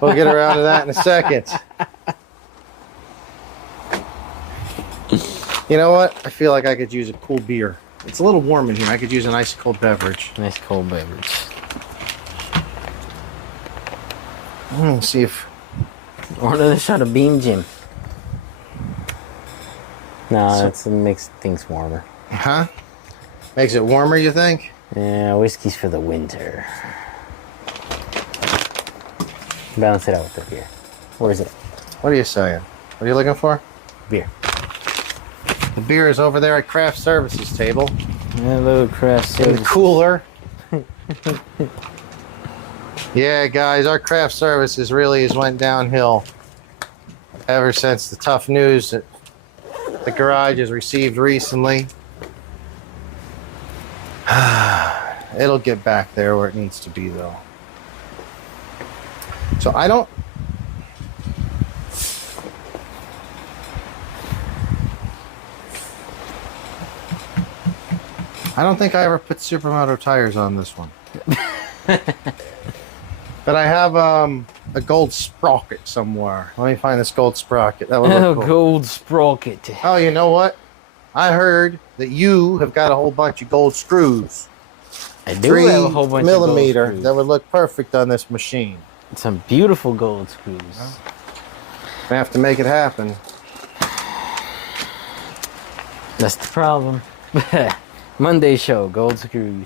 We'll get around to that in a second. You know what? I feel like I could use a cool beer. It's a little warm in here. I could use a nice cold beverage. Nice cold beverage. See if... Or another shot of Beam Gym. No, that makes things warmer. Huh? Makes it warmer, you think? Yeah, whiskey's for the winter. Balance it out with the beer. Where is it? What are you saying? What are you looking for? Beer. The beer is over there at craft services table. Hello, craft In the service. cooler. Yeah, guys, our craft services really has went downhill ever since the tough news that the garage has received recently. It'll get back there where it needs to be, though. So I don't think I ever put Supermoto tires on this one. But I have a gold sprocket somewhere. Let me find this gold sprocket. That would Oh, look cool. gold sprocket. Oh, you know what? I heard that you have got a whole bunch of gold screws. I do have a whole bunch 3 of gold millimeter screws. that would look perfect on this machine. Some beautiful gold screws. I have to make it happen. That's the problem. Monday show, gold screws.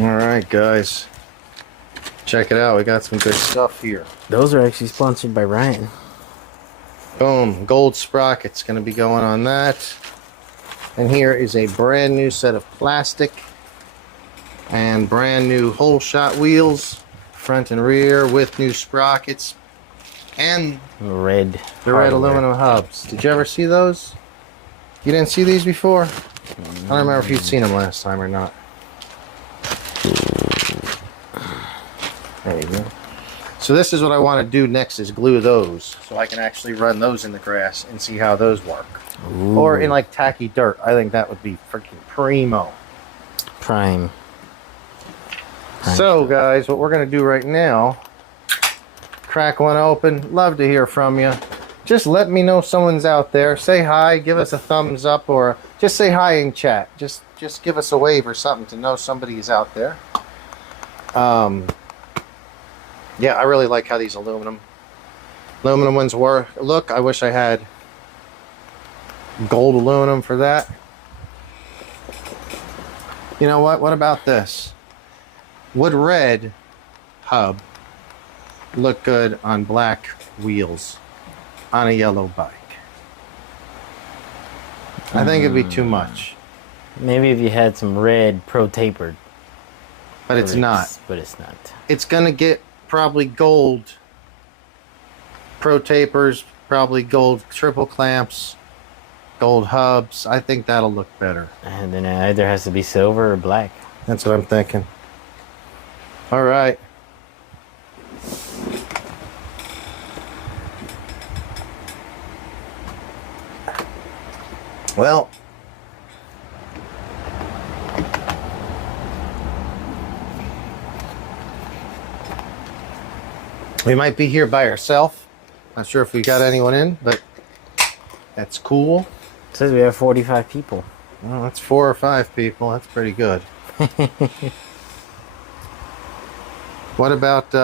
All right, guys. Check it out. We got some good stuff here. Those are actually sponsored by Ryan. Boom. Gold sprockets going to be going on that. And here is a brand new set of plastic and brand new hole shot wheels, front and rear, with new sprockets and the red aluminum hubs. Did you ever see those? You didn't see these before? I don't remember if you'd seen them last time or not. There you go. So this is what I want to do next, is glue those so I can actually run those in the grass and see how those work. Ooh. Or in like tacky dirt. I think that would be freaking primo. Prime. So guys, what we're going to do right now, crack one open. Love to hear from you. Just let me know someone's out there. Say hi, give us a thumbs up, or just say hi in chat. Just give us a wave or something to know somebody is out there. Yeah, I really like how these aluminum ones look. I wish I had gold aluminum for that. You know what? What about this? Would red hub look good on black wheels on a yellow bike? I think it'd be too much. Maybe if you had some red pro tapered. But it's not. But it's not. It's going to get probably gold pro tapers, probably gold triple clamps, gold hubs. I think that'll look better. And then it either has to be silver or black. That's what I'm thinking. All right. Well, we might be here by ourselves. Not sure if we got anyone in, but that's cool. It says we have 45 people. Well, that's 4 or 5 people. That's pretty good. What about,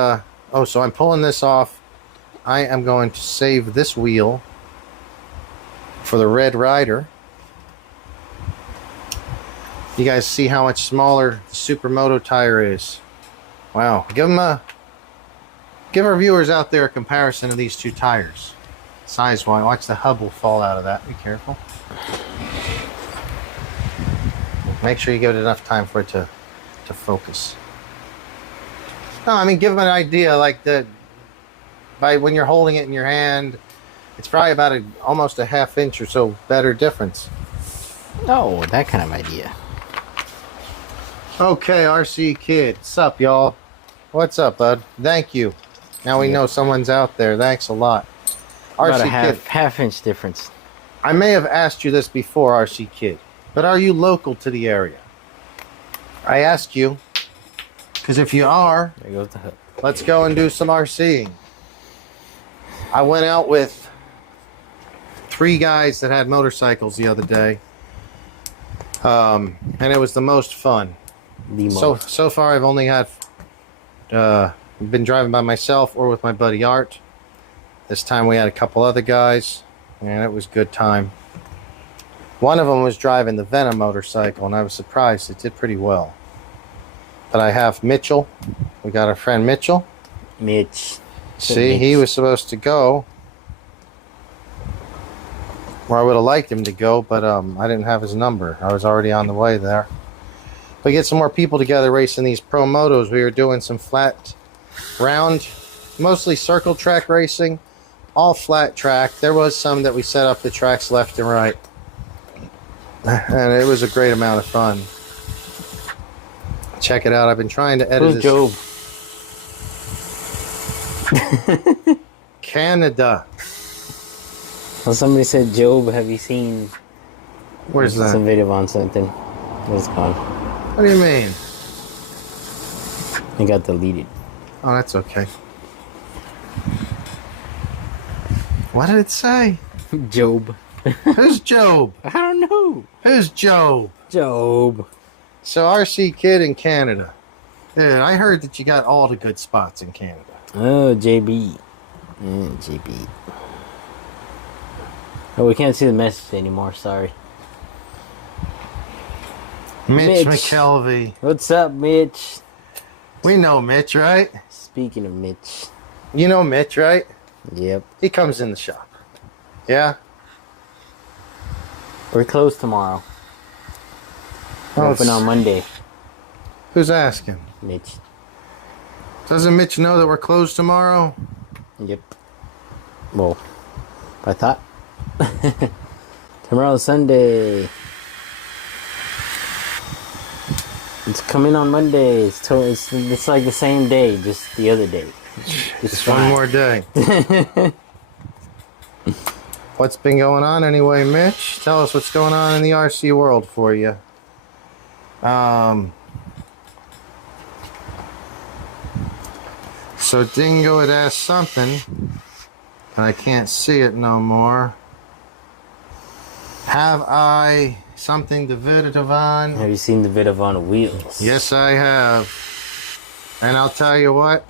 oh, so I'm pulling this off. I am going to save this wheel for the Red Rider. You guys see how much smaller the Supermoto tire is. Wow. Give our viewers out there a comparison of these two tires. Size-wise. Watch the hub will fall out of that. Be careful. Make sure you give it enough time for it to focus. No, I mean, give them an idea, like by when you're holding it in your hand, it's probably about almost a ½ inch or so better difference. Oh, that kind of idea. Okay, RC Kid. What's up, y'all? What's up, bud? Thank you. Now we know someone's out there. Thanks a lot. About RC a Kid. half inch difference. I may have asked you this before, RC Kid, but are you local to the area? I ask you, because if you are, There goes the hook. let's go and do some RCing. I went out with 3 guys that had motorcycles the other day, and it was the most fun. So far I've only had been driving by myself or with my buddy Art. This time we had a couple other guys, and it was a good time. One of them was driving the Venom motorcycle, and I was surprised it did pretty well. But I have Mitchell. We got our friend Mitchell. Mitch. See, he was supposed to go where I would have liked him to go, but I didn't have his number. I was already on the way there. We get some more people together racing these Promotos. We were doing some flat, round, mostly circle track racing, all flat track. There was some that we set up the tracks left and right, and it was a great amount of fun. Check it out. I've been trying to edit Who's Job? Canada. Well, somebody said, Job, have you seen Where's that? some video on something? It's gone. What do you mean? It got deleted. Oh, that's okay. What did it say? Job. Who's Job? I don't know. Who's Job? Job. So RC Kid in Canada. Dude, I heard that you got all the good spots in Canada. Oh, JB. Yeah, JB. Oh, we can't see the message anymore. Sorry. Mitch Mitch. McKelvey. What's up, Mitch? We know Mitch, right? Speaking of Mitch. You know Mitch, right? Yep. He comes in the shop. Yeah? We're closed tomorrow. We're Oh, open on Monday. Who's asking? Mitch. Doesn't Mitch know that we're closed tomorrow? Yep. Well, I thought. Tomorrow's Sunday. It's coming on Monday. It's like the same day, just the other day. Just one more day. What's been going on anyway, Mitch? Tell us what's going on in the RC world for you. So Dingo had asked something, and I can't see it no more. Have I something to viditive on? Have you seen the video on wheels? Yes, I have. And I'll tell you what.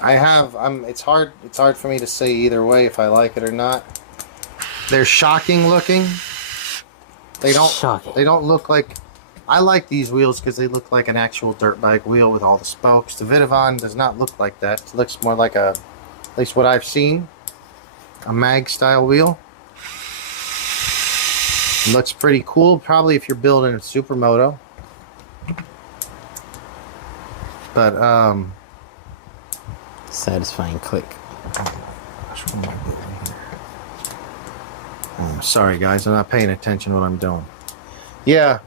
I have. It's hard for me to say either way if I like it or not. They're shocking looking. They don't. Shocking. They don't look like. I like these wheels because they look like an actual dirt bike wheel with all the spokes. The Vidivon does not look like that. It looks more like at least what I've seen, a mag style wheel. It looks pretty cool. Probably if you're building a Supermoto. But Satisfying click. What am I doing here? Sorry guys, I'm not paying attention to what I'm doing. Yeah.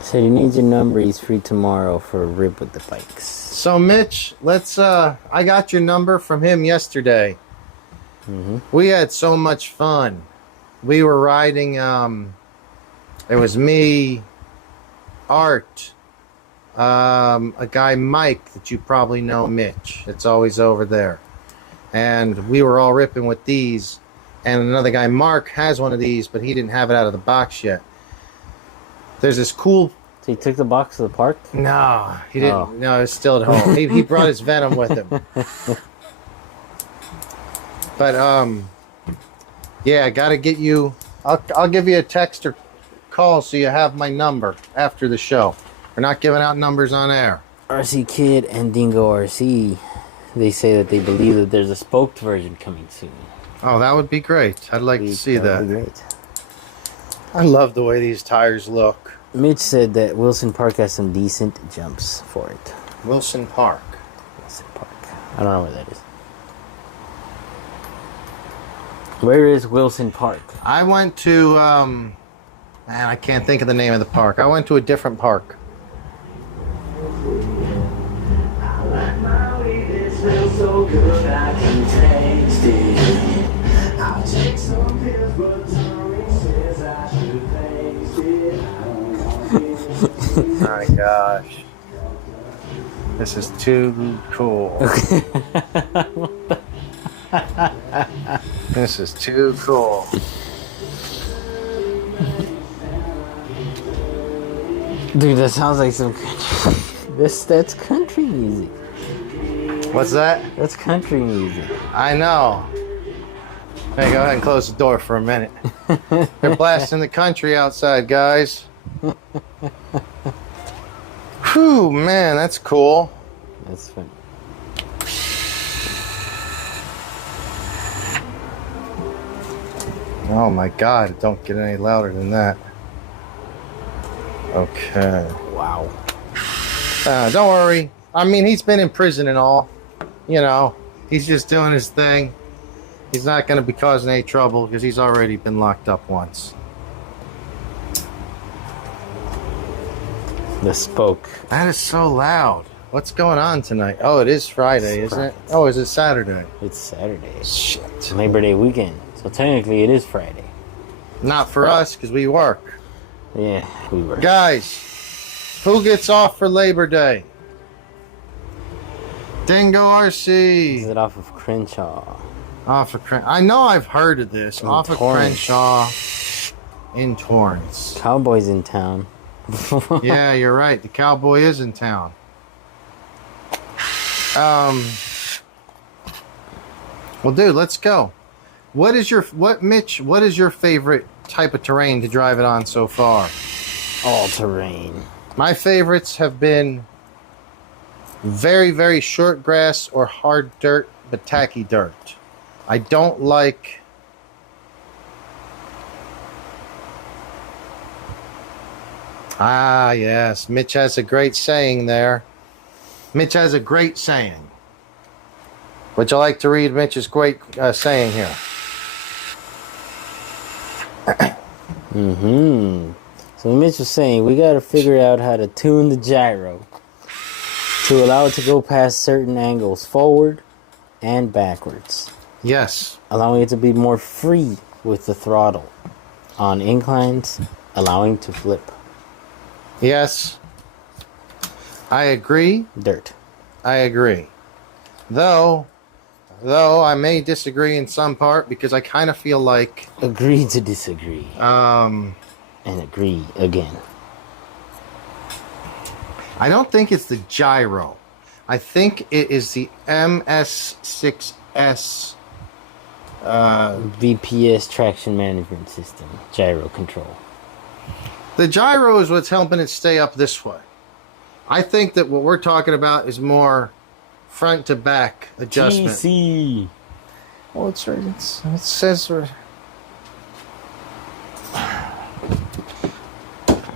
So he needs your number. He's free tomorrow for a rip with the bikes. So Mitch, let's I got your number from him yesterday. We had so much fun. We were riding it was me, Art, a guy Mike that you probably know, Mitch. It's always over there. And we were all ripping with these. And another guy, Mark, has one of these, but he didn't have it out of the box yet. There's this cool... So he took the box to the park? No, he didn't. Oh. No, it's still at home. He brought his Venom with him. But, yeah, I got to get you... I'll give you a text or call so you have my number after the show. We're not giving out numbers on air. RC Kid and Dingo RC. They say that they believe that there's a spoked version coming soon. Oh, that would be great. I'd like to see that. Would be great. I love the way these tires look. Mitch said that Wilson Park has some decent jumps for it. Wilson Park. Wilson Park. I don't know where that is. Where is Wilson Park? I went to, man, I can't think of the name of the park. I went to a different park. So good I can taste it. I'll take some pills, but Tommy says I should taste it. I don't want it. My gosh. This is too cool. This is too cool. Dude, that sounds like some country. That's country music. What's that? That's country music. I know. Hey, go ahead and close the door for a minute. They're blasting the country outside, guys. Whew, man, that's cool. That's funny. Oh my God, it don't get any louder than that. Okay. Wow. Don't worry. I mean, he's been in prison and all. You know, he's just doing his thing. He's not going to be causing any trouble because he's already been locked up once. The spoke. That is so loud. What's going on tonight? Oh, it is Friday, It's isn't it? Friday. Oh, is it Saturday? It's Saturday. Shit. Labor Day weekend. So technically it is Friday. Not for us because we work. Yeah, we were. Guys, who gets off for Labor Day? Dingo Is RC. it off of Crenshaw? Off of I know I've heard of this. In Off of Torrance. Crenshaw in Torrance. Cowboys in town. Yeah, you're right. The cowboy is in town. Well, dude, let's go. Mitch? What is your favorite type of terrain to drive it on so far? All terrain. My favorites have been very, very short grass or hard dirt, but tacky dirt. I don't like. Ah, yes. Mitch has a great saying there. Mitch has a great saying. Would you like to read Mitch's great saying here? So Mitch was saying we got to figure out how to tune the gyro to allow it to go past certain angles forward and backwards, Yes. allowing it to be more free with the throttle on inclines, allowing to flip. Yes. I agree. Dirt. I agree. Though I may disagree in some part because I kind of feel like Agree to disagree. And agree again. I don't think it's the gyro. I think it is the MS6S. VPS traction management system. Gyro control. The gyro is what's helping it stay up this way. I think that what we're talking about is more front to back adjustment. GC. Well, it's right. It says.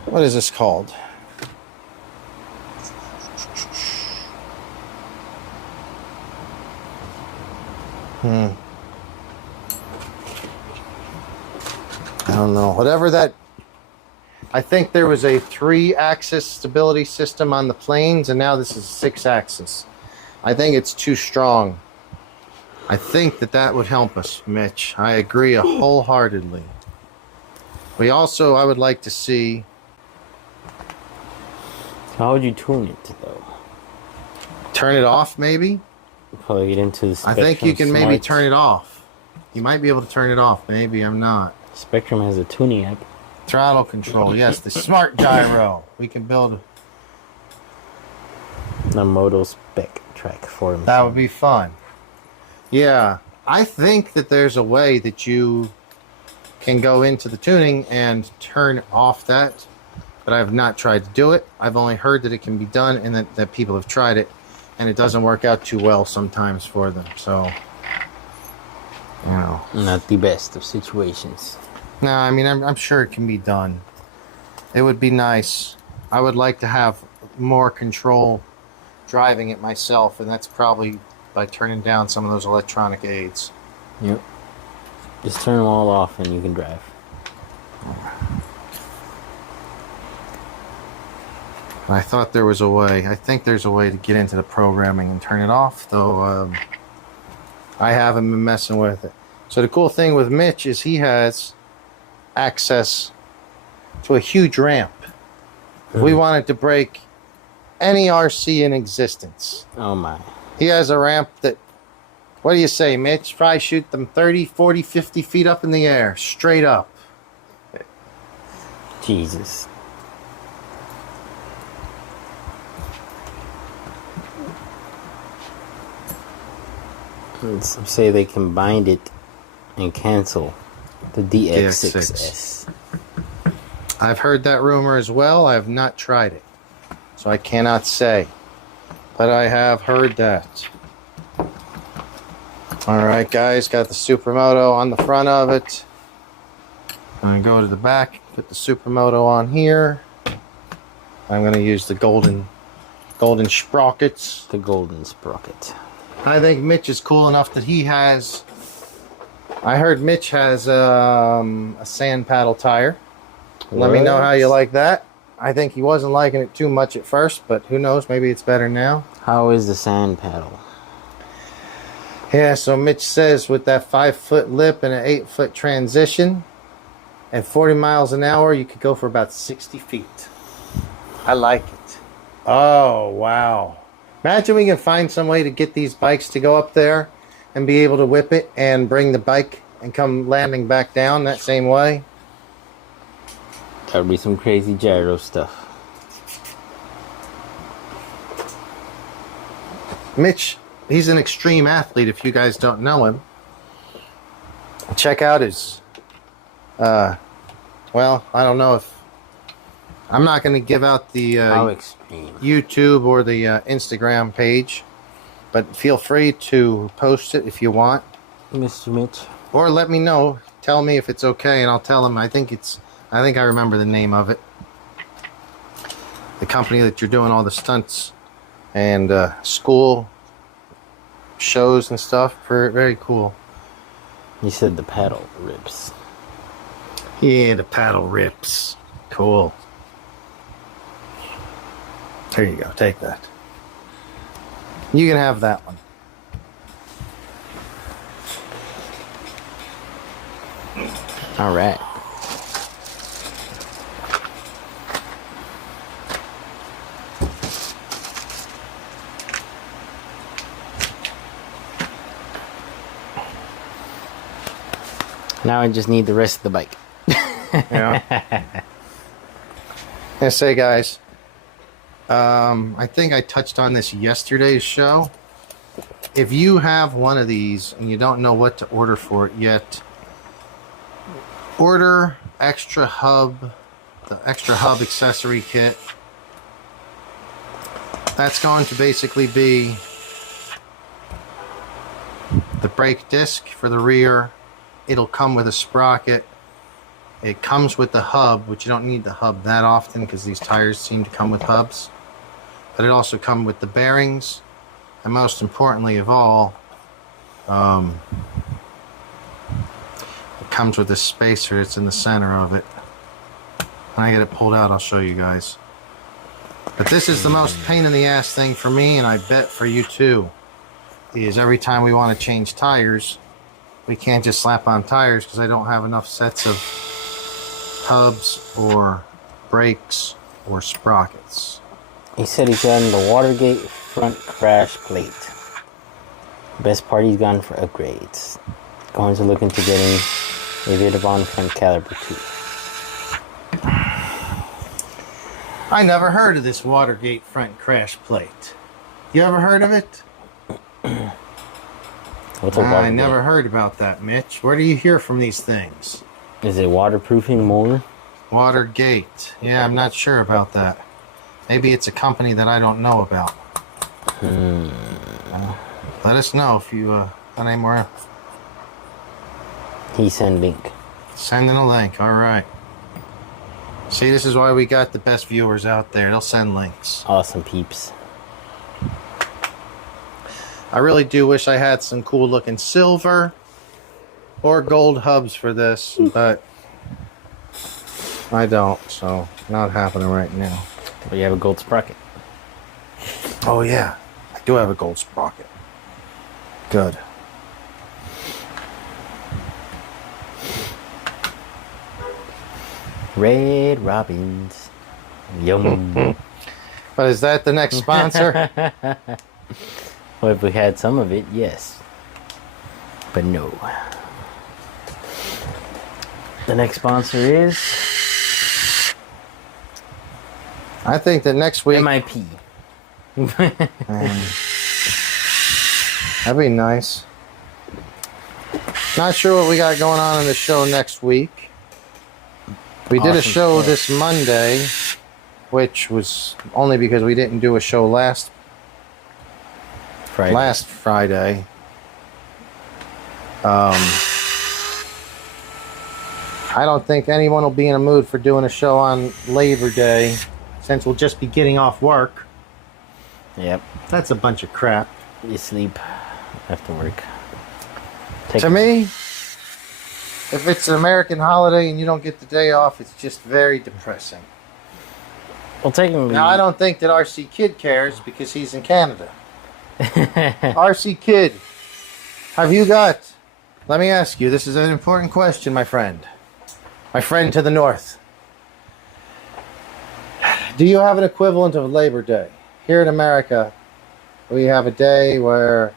What is this called? I don't know. Whatever that. I think there was a 3-axis stability system on the planes, and now this is 6-axis. I think it's too strong. I think that would help us, Mitch. I agree wholeheartedly. I would like to see. How would you tune it, though? Turn it off, maybe? Plug it into the Spectrum. I think you can maybe Smart. turn it off. You might be able to turn it off. Maybe I'm not. Spectrum has a tuning app. Throttle control. Yes, the smart gyro. We can build. The Moto spec track for him. That would be fun. Yeah. I think that there's a way that you can go into the tuning and turn off that. But I have not tried to do it. I've only heard that it can be done and that people have tried it. And it doesn't work out too well sometimes for them. So, Not the best of situations. No, I mean, I'm sure it can be done. It would be nice. I would like to have more control driving it myself, and that's probably by turning down some of those electronic aids. Yep. Just turn them all off and you can drive. I thought there was a way. I think there's a way to get into the programming and turn it off, though I haven't been messing with it. So the cool thing with Mitch is he has access to a huge ramp. If we wanted to break any RC in existence, Oh my. he has a ramp that, what do you say, Mitch? Probably shoot them 30, 40, 50 feet up in the air, straight up. Jesus. Some say they combined it and cancel the DX6S. I've heard that rumor as well. I have not tried it, so I cannot say. But I have heard that. All right, guys, got the Supermoto on the front of it. I'm going to go to the back, put the Supermoto on here. I'm going to use the golden sprockets. The golden sprocket. I think Mitch is cool enough that he has. I heard Mitch has a sand paddle tire. Let me know how you like that. I think he wasn't liking it too much at first, but who knows? Maybe it's better now. How is the sand paddle? Yeah, so Mitch says with that 5-foot lip and an 8-foot transition, at 40 miles an hour, you could go for about 60 feet. I like it. Oh, wow. Imagine we can find some way to get these bikes to go up there and be able to whip it and bring the bike and come landing back down that same way. That would be some crazy gyro stuff. Mitch, he's an extreme athlete if you guys don't know him. check out his, well, I don't know if, I'm not going to give out the How extreme. YouTube or the Instagram page, but feel free to post it if you want. Mr. Mitch. Or let me know. Tell me if it's okay, and I'll tell him. I think I remember the name of it. The company that you're doing all the stunts and school shows and stuff. Very cool. You said the paddle rips. Yeah, the paddle rips. Cool. There you go. Take that. You can have that one. All right. Now I just need the rest of the bike. Yeah. I say, guys, I think I touched on this yesterday's show. If you have one of these and you don't know what to order for it yet, order the extra hub accessory kit. That's going to basically be the brake disc for the rear. It'll come with a sprocket. It comes with the hub, which you don't need the hub that often because these tires seem to come with hubs. But it also comes with the bearings, and most importantly of all, it comes with this spacer that's in the center of it. When I get it pulled out, I'll show you guys. But this is the most pain in the ass thing for me, and I bet for you too, is every time we want to change tires, we can't just slap on tires because I don't have enough sets of hubs or brakes or sprockets. He said he's gotten the Watergate front crash plate. Best part, he's gone for upgrades. Going to look into getting a Vidavon front caliper too. I never heard of this Watergate front crash plate. You ever heard of it? What's a Watergate? I never heard about that, Mitch. Where do you hear from these things? Is it waterproofing more? Watergate. Yeah, I'm not sure about that. Maybe it's a company that I don't know about. Let us know if you got any more. He sent link. Sending a link. All right. See, this is why we got the best viewers out there. They'll send links. Awesome peeps. I really do wish I had some cool looking silver or gold hubs for this, but I don't, so not happening right now. But you have a gold sprocket. Oh yeah, I do have a gold sprocket. Good. Red Robins. Yum. But is that the next sponsor? Well, if we had some of it, yes. But no. The next sponsor is I think that next week MIP. that'd be nice. Not sure what we got going on in the show next week. We did a Awesome show stuff. this Monday, which was only because we didn't do a show last Friday. I don't think anyone will be in a mood for doing a show on Labor Day, since we'll just be getting off work. Yep. That's a bunch of crap. You sleep after work. To me, if it's an American holiday and you don't get the day off, it's just very depressing. Well, technically. Now, I don't think that RC Kid cares because he's in Canada. RC Kid, have you got... Let me ask you, this is an important question, my friend. My friend to the north. Do you have an equivalent of Labor Day? Here in America, we have a day where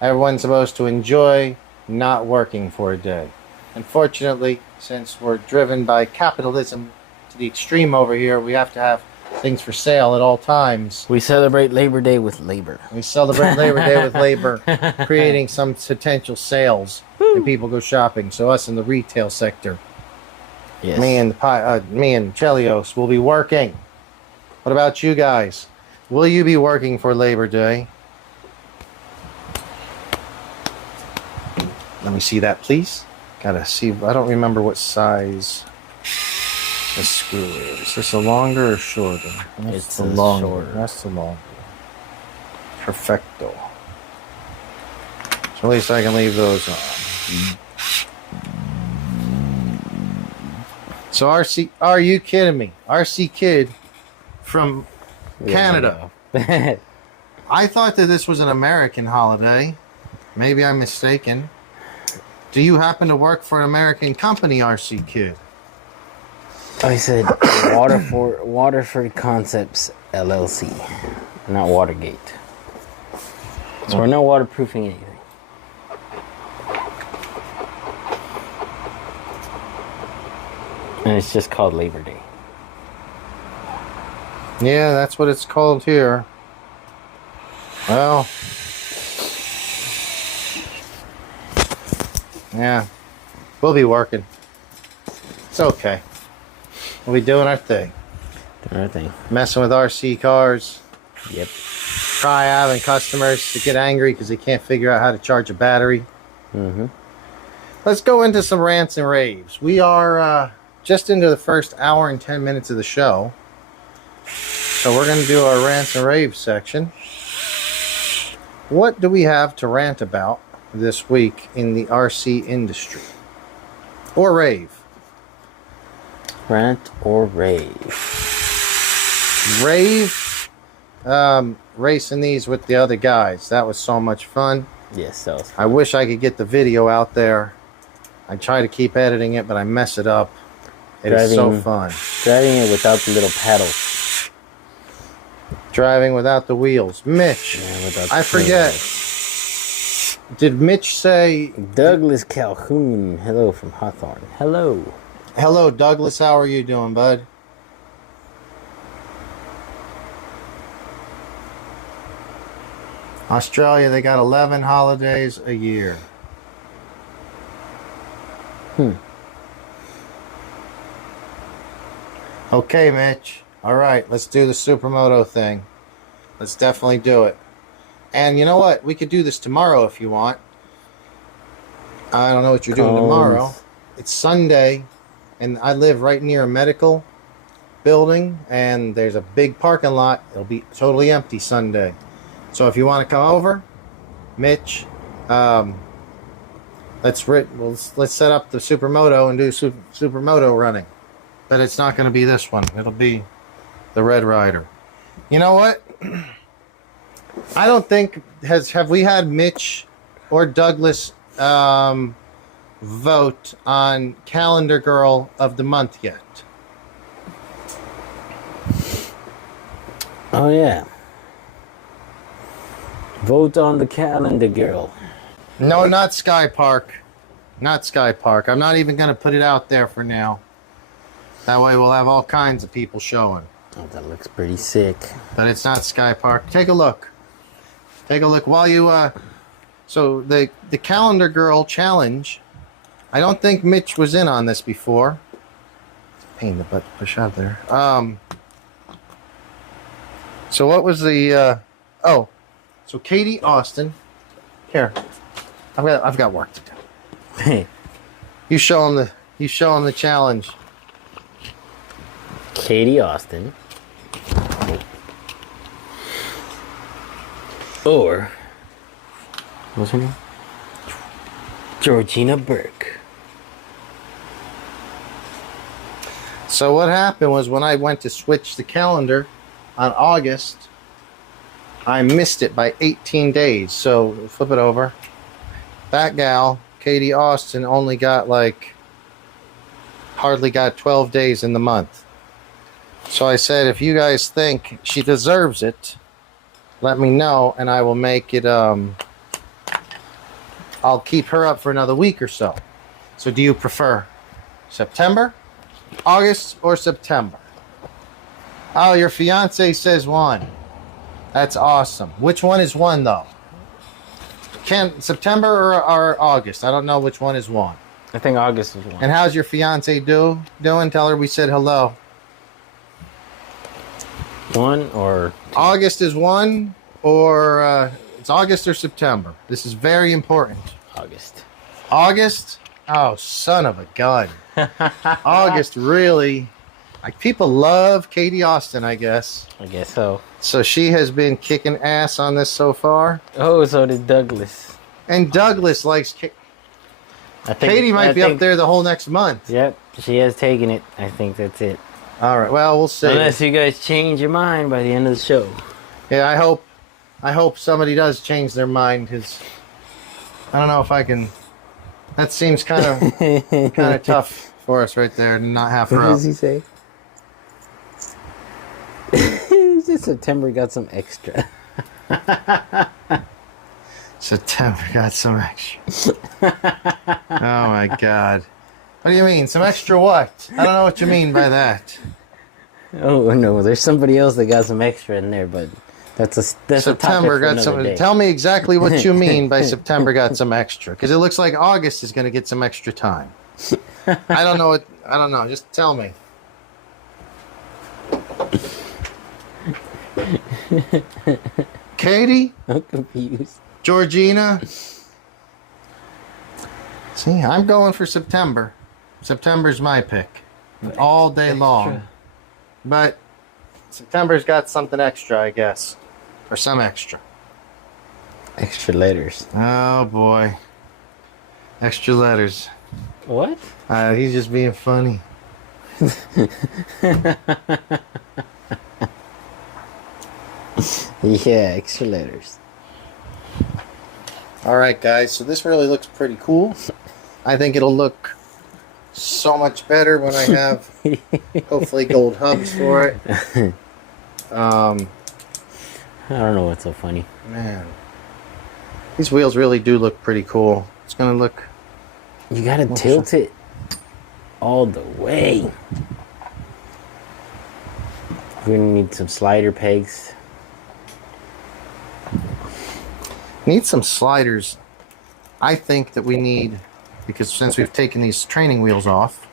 everyone's supposed to enjoy not working for a day. Unfortunately, since we're driven by capitalism to the extreme over here, we have to have things for sale at all times. We celebrate Labor Day with labor. We celebrate Labor Day with labor, creating some potential sales, and people go shopping. So us in the retail sector, Yes. me and Chelios will be working. What about you guys? Will you be working for Labor Day? Let me see that, please. Gotta see. I don't remember what size the screw is. Is this a longer or shorter? It's the a longer. shorter. That's the longer. Perfecto. So at least I can leave those on. So RC, are you kidding me? RC Kid from Canada. I thought that this was an American holiday. Maybe I'm mistaken. Do you happen to work for an American company, RC Kid? I said Waterford Concepts LLC, not Watergate. So we're not waterproofing anything. And it's just called Labor Day. Yeah, that's what it's called here. Well, yeah, we'll be working. It's okay. We'll be doing our thing. Doing our thing. Messing with RC cars. Yep. Try having customers to get angry because they can't figure out how to charge a battery. Mm-hmm. Let's go into some rants and raves. We are just into the first hour and 10 minutes of the show. So we're going to do our rants and raves section. What do we have to rant about this week in the RC industry? Or rave? Rant or rave? Rave, racing these with the other guys. That was so much fun. Yes, that was. I wish I could get the video out there. I try to keep editing it, but I mess it up. It is so fun. Driving it without the little paddle. Driving without the wheels. Mitch, Yeah, without the I forget. Did Mitch say... Douglas Calhoun. Hello from Hawthorne. Hello. Hello, Douglas. How are you doing, bud? Australia, they got 11 holidays a year. Okay, Mitch. All right, let's do the Supermoto thing. Let's definitely do it. And you know what? We could do this tomorrow if you want. I don't know what you're doing tomorrow. It's Sunday, and I live right near a medical building, and there's a big parking lot. It'll be totally empty Sunday. So if you want to come over, Mitch, let's set up the Supermoto and do Supermoto running. But it's not going to be this one. It'll be the Red Rider. You know what? I don't think have we had Mitch or Douglas vote on Calendar Girl of the Month yet? Oh yeah. Vote on the Calendar Girl. No, not Sky Park. Not Sky Park. I'm not even going to put it out there for now. That way we'll have all kinds of people showing. Oh, that looks pretty sick. But it's not Sky Park. Take a look. Take a look while you so the Calendar Girl challenge, I don't think Mitch was in on this before. Pain in the butt to push out there. So what was the so Katie Austin. Here. I've got work to do. Hey. You show him the challenge. Katie Austin. Or what's her name? Georgina Burke. So what happened was when I went to switch the calendar on August, I missed it by 18 days. So flip it over. That gal, Katie Austin, only got hardly got 12 days in the month. So I said, if you guys think she deserves it, let me know and I will make it, I'll keep her up for another week or so. So do you prefer September, August, or September? Oh, your fiance says 1. That's awesome. Which one is 1 though? September or August? I don't know which one is 1. I think August was 1. And how's your fiance doing? Tell her we said hello. 1 or 2? August is 1, or it's August or September. This is very important. August. August? Oh, son of a gun. August, really? Like, people love Katie Austin, I guess. I guess so. So she has been kicking ass on this so far. Oh, so did Douglas. And Douglas likes Katie might be up there the whole next month. Yep, she has taken it. I think that's it. All right, well, we'll see. Unless you guys change your mind by the end of the show. Yeah, I hope somebody does change their mind, because I don't know if I can. That seems kind of tough for us right there to not have her What up. does he say? Just September got some extra. September got some extra. Oh my God. What do you mean? Some extra what? I don't know what you mean by that. Oh no, there's somebody else that got some extra in there, but that's September got some. Day. Tell me exactly what you mean by September got some extra, because it looks like August is going to get some extra time. I don't know. I don't know. Just tell me. Katie? I'm confused. Georgina? See, I'm going for September. September's my pick. All day long. But September's got something extra, I guess. Or some extra. Extra letters. Oh, boy. Extra letters. What? He's just being funny. Yeah, extra letters. All right, guys. So this really looks pretty cool. I think it'll look so much better when I have hopefully gold hubs for it. I don't know what's so funny. Man, these wheels really do look pretty cool. It's gonna look. You gotta tilt it all the way. We're gonna need some slider pegs. Need some sliders. I think that we need, because since we've taken these training wheels off,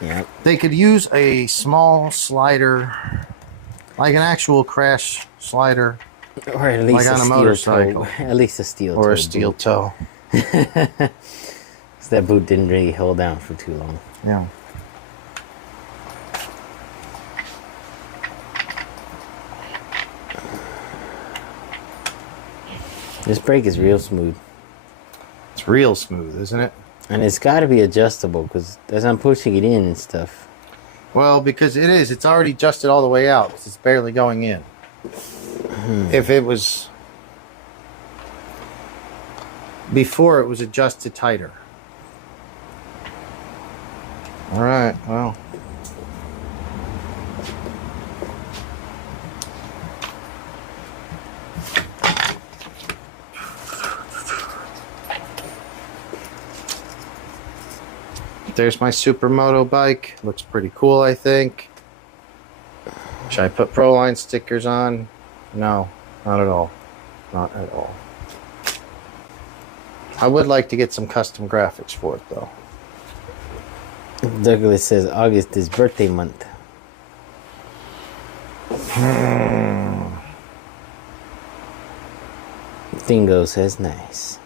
Yeah. they could use a small slider, like an actual crash slider, Or at least Like on a steel motorcycle. toe. At least a steel toe. or a steel toe. So that boot didn't really hold down for too long. Yeah. This brake is real smooth. It's real smooth, isn't it? And it's got to be adjustable because as I'm pushing it in and stuff. Well, because it is. It's already adjusted all the way out, because it's barely going in. If it was... Before, it was adjusted tighter. All right, well... There's my Supermoto bike. Looks pretty cool, I think. Should I put Proline stickers on? No, not at all. Not at all. I would like to get some custom graphics for it, though. Douglas says August is birthday month. Dingo says nice.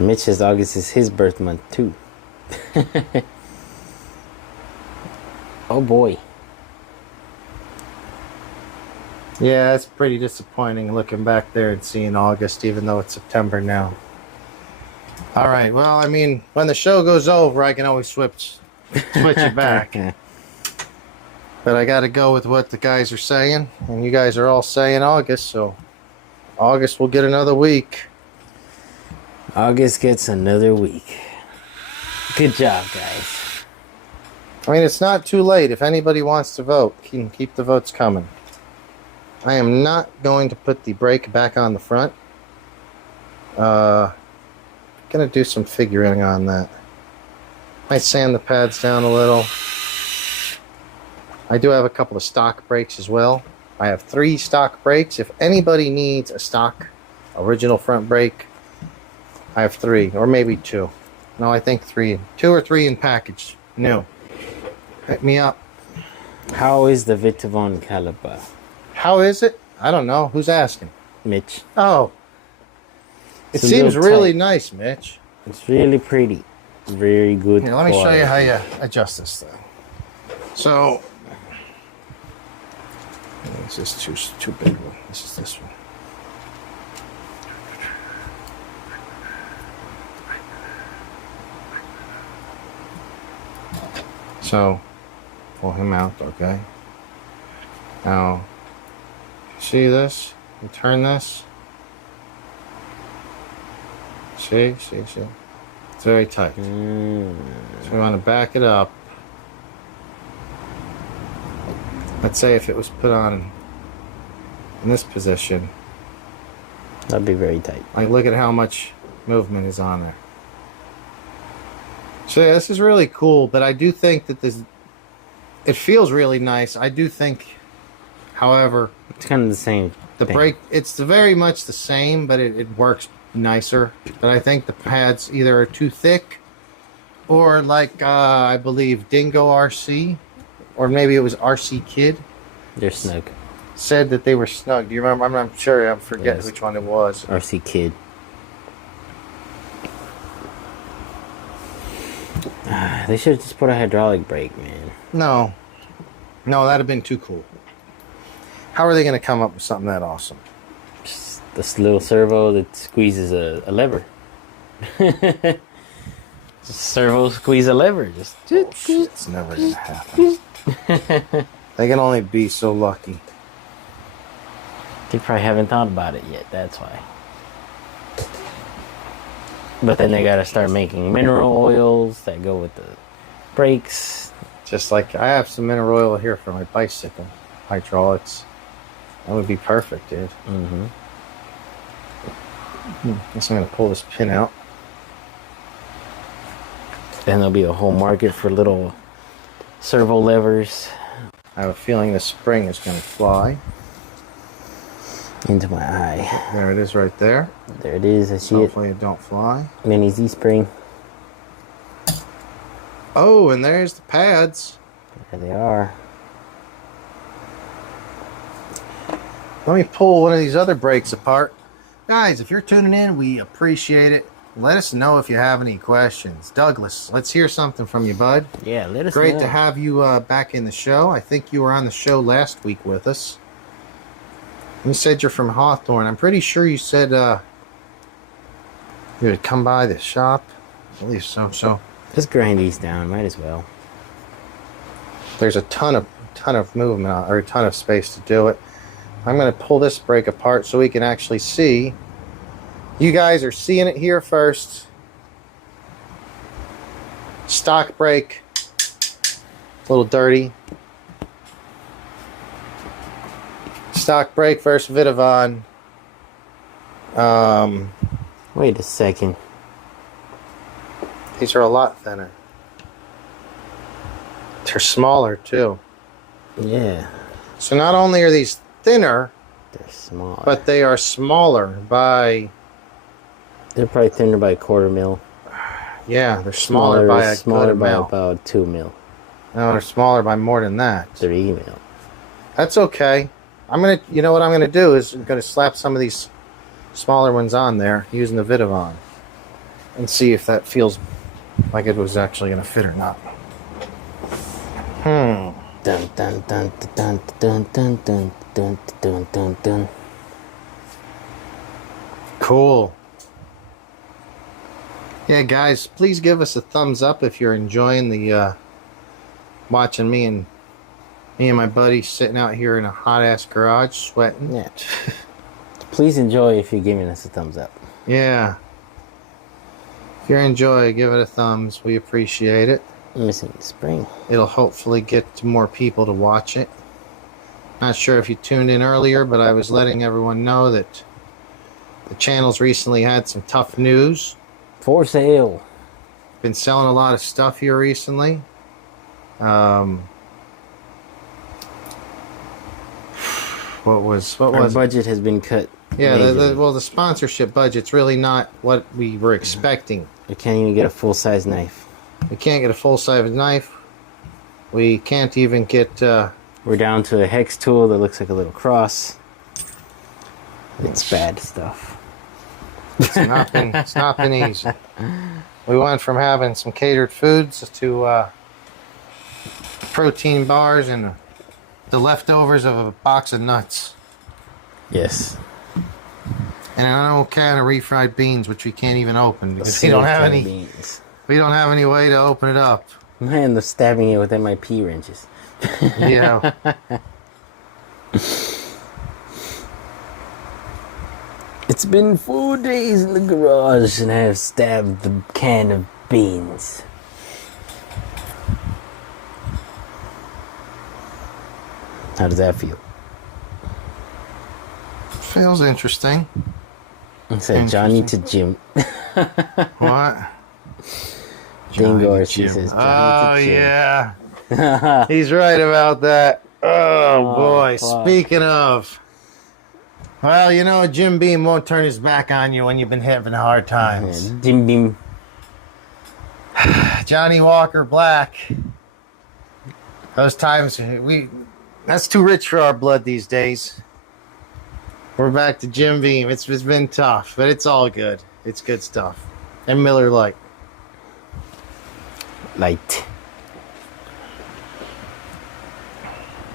Mitch says August is his birth month too. Oh boy. Yeah, it's pretty disappointing looking back there and seeing August, even though it's September now. All right, well, I mean, when the show goes over, I can always switch it back. But I got to go with what the guys are saying, and you guys are all saying August, so August will get another week. August gets another week. Good job, guys. I mean, it's not too late. If anybody wants to vote, you can keep the votes coming. I am not going to put the brake back on the front. Gonna do some figuring on that. Might sand the pads down a little. I do have a couple of stock brakes as well. I have 3 stock brakes. If anybody needs a stock original front brake, I have 3 or maybe 2. No, I think 3. 2 or 3 in package. New. Hit me up. How is the Vitavon caliper? How is it? I don't know. Who's asking? Mitch. Oh. It It's a seems little really tight. nice, Mitch. It's really pretty. Very good. Here, let me show you how quality. you adjust this thing. So, this is too big one. This is this one. So, pull him out, okay? Now, see this? You turn this. See? It's very tight. So we want to back it up. Let's say if it was put on in this position, That'd be very tight. like look at how much movement is on there. So yeah, this is really cool, but I do think that it feels really nice. I do think, however, It's kind of the same. the thing. brake, it's very much the same, but it works nicer. But I think the pads either are too thick or like, I believe Dingo RC, or maybe it was RC Kid, They're snug. said that they were snug. Do you remember? I'm not sure. I forget Yes. which one it was. RC Kid. They should have just put a hydraulic brake, man. No, that'd have been too cool. How are they going to come up with something that awesome? Just this little servo that squeezes a lever. Just servo squeeze a lever. Just It's never going to happen. They can only be so lucky. They probably haven't thought about it yet. That's why. But then they gotta start making mineral oils that go with the brakes. Just like I have some mineral oil here for my bicycle hydraulics. That would be perfect, dude. Mm-hmm. Guess I'm going to pull this pin out. Then there'll be a whole market for little servo levers I have a feeling the spring is going to fly. into my eye. There it is right there. There it is. I see it. Hopefully it don't fly. Mini Z spring. Oh, and there's the pads. There they are. Let me pull one of these other brakes apart. Guys, if you're tuning in, we appreciate it. Let us know if you have any questions. Douglas, let's hear something from you, bud. Yeah, let us Great know. to have you back in the show. I think you were on the show last week with us. You said you're from Hawthorne. I'm pretty sure you said you would come by the shop. I believe so. So Let's grind these down. Might as well. there's a ton of movement or a ton of space to do it. I'm going to pull this brake apart so we can actually see. You guys are seeing it here first. Stock brake. A little dirty. Stock brake versus Vitavon. Wait a second. These are a lot thinner. They're smaller too. Yeah, So not only are these thinner, they're small. but they are smaller by, they're probably thinner by a quarter mil. yeah, they're smaller by a smaller good by amount. about 2 mil, No, they're smaller by more than that. 3 mil. That's okay. You know what I'm gonna do is I'm gonna slap some of these smaller ones on there using the Vitavon and see if that feels like it was actually gonna fit or not. Dun dun dun dun dun dun dun dun dun dun dun dun. Cool. Yeah, guys, please give us a thumbs up if you're enjoying the watching me and my buddy sitting out here in a hot ass garage sweating. Yeah. Please enjoy if you're giving us a thumbs up. Yeah. If you enjoy, give it a thumbs. We appreciate it. Missing the spring. It'll hopefully get to more people to watch it. Not sure if you tuned in earlier, but I was letting everyone know that the channel's recently had some tough news. For sale. Been selling a lot of stuff here recently. what was Our it? budget has been cut. Yeah, majorly. the sponsorship budget's really not what we were expecting. We can't even get a full-size knife. We can't get a full-size knife. We can't even get... We're down to a hex tool that looks like a little cross. It's bad stuff. It's not been easy. We went from having some catered foods to protein bars and the leftovers of a box of nuts. Yes. And an old can of refried beans, which we can't even open because we don't have any. Beans. We don't have any way to open it up. Man, they're stabbing it with MIP wrenches. Yeah. It's been 4 days in the garage and I have stabbed the can of beans. How does that feel? Feels interesting. I said Johnny to Jim. What? Dingo, Johnny she Jim. says Oh, Johnny to Jim. yeah. He's right about that. Oh, boy. fuck. Speaking of. Well, you know, Jim Beam won't turn his back on you when you've been having hard times. Jim Beam. Johnny Walker Black. Those times, that's too rich for our blood these days. We're back to Jim Beam. It's been tough, but it's all good. It's good stuff. And Miller Lite. Light.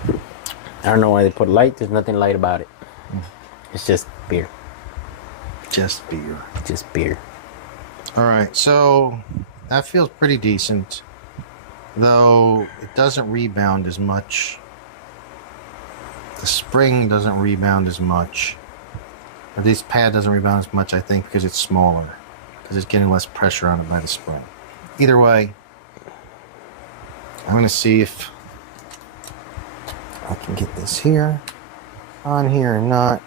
I don't know why they put light. There's nothing light about it. It's just beer. Just beer. Just beer. All right, so that feels pretty decent, though it doesn't rebound as much. The spring doesn't rebound as much. Or this pad doesn't rebound as much, I think, because it's smaller. Because it's getting less pressure on it by the spring. Either way, I'm going to see if I can get this here, on here or not.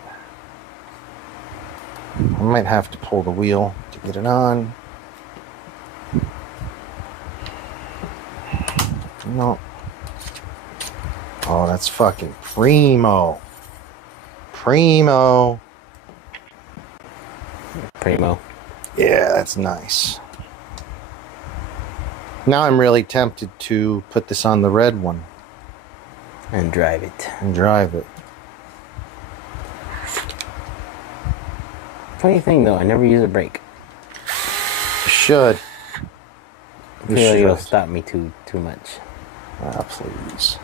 I might have to pull the wheel to get it on. No. Oh, that's fucking primo. Primo. Primo. Yeah, that's nice. Now I'm really tempted to put this on the red one And drive it. and drive it. Funny thing though, I never use a brake. Should. I feel like it'll stop me too much. Ah, please.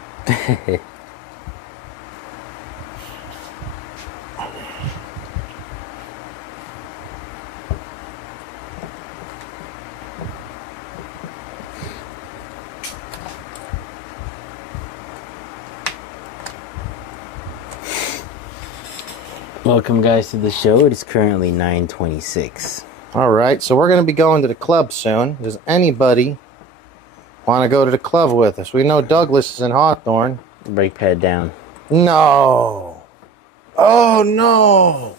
Welcome guys to the show. It is currently 9:26. All right, so we're going to be going to the club soon. Does anybody want to go to the club with us? We know Douglas is in Hawthorne. Brake pad down. No. Oh, no.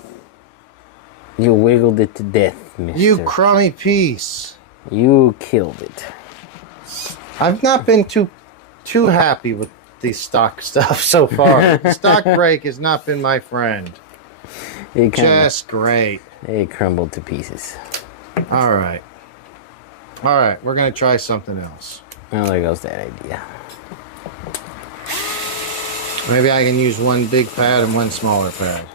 You wiggled it to death, mister. You crummy piece. You killed it. I've not been too happy with the stock stuff so far. The stock brake has not been my friend. It Just great. it crumbled to pieces. All right. All right, we're going to try something else. Well, there goes that idea. Maybe I can use one big pad and one smaller pad.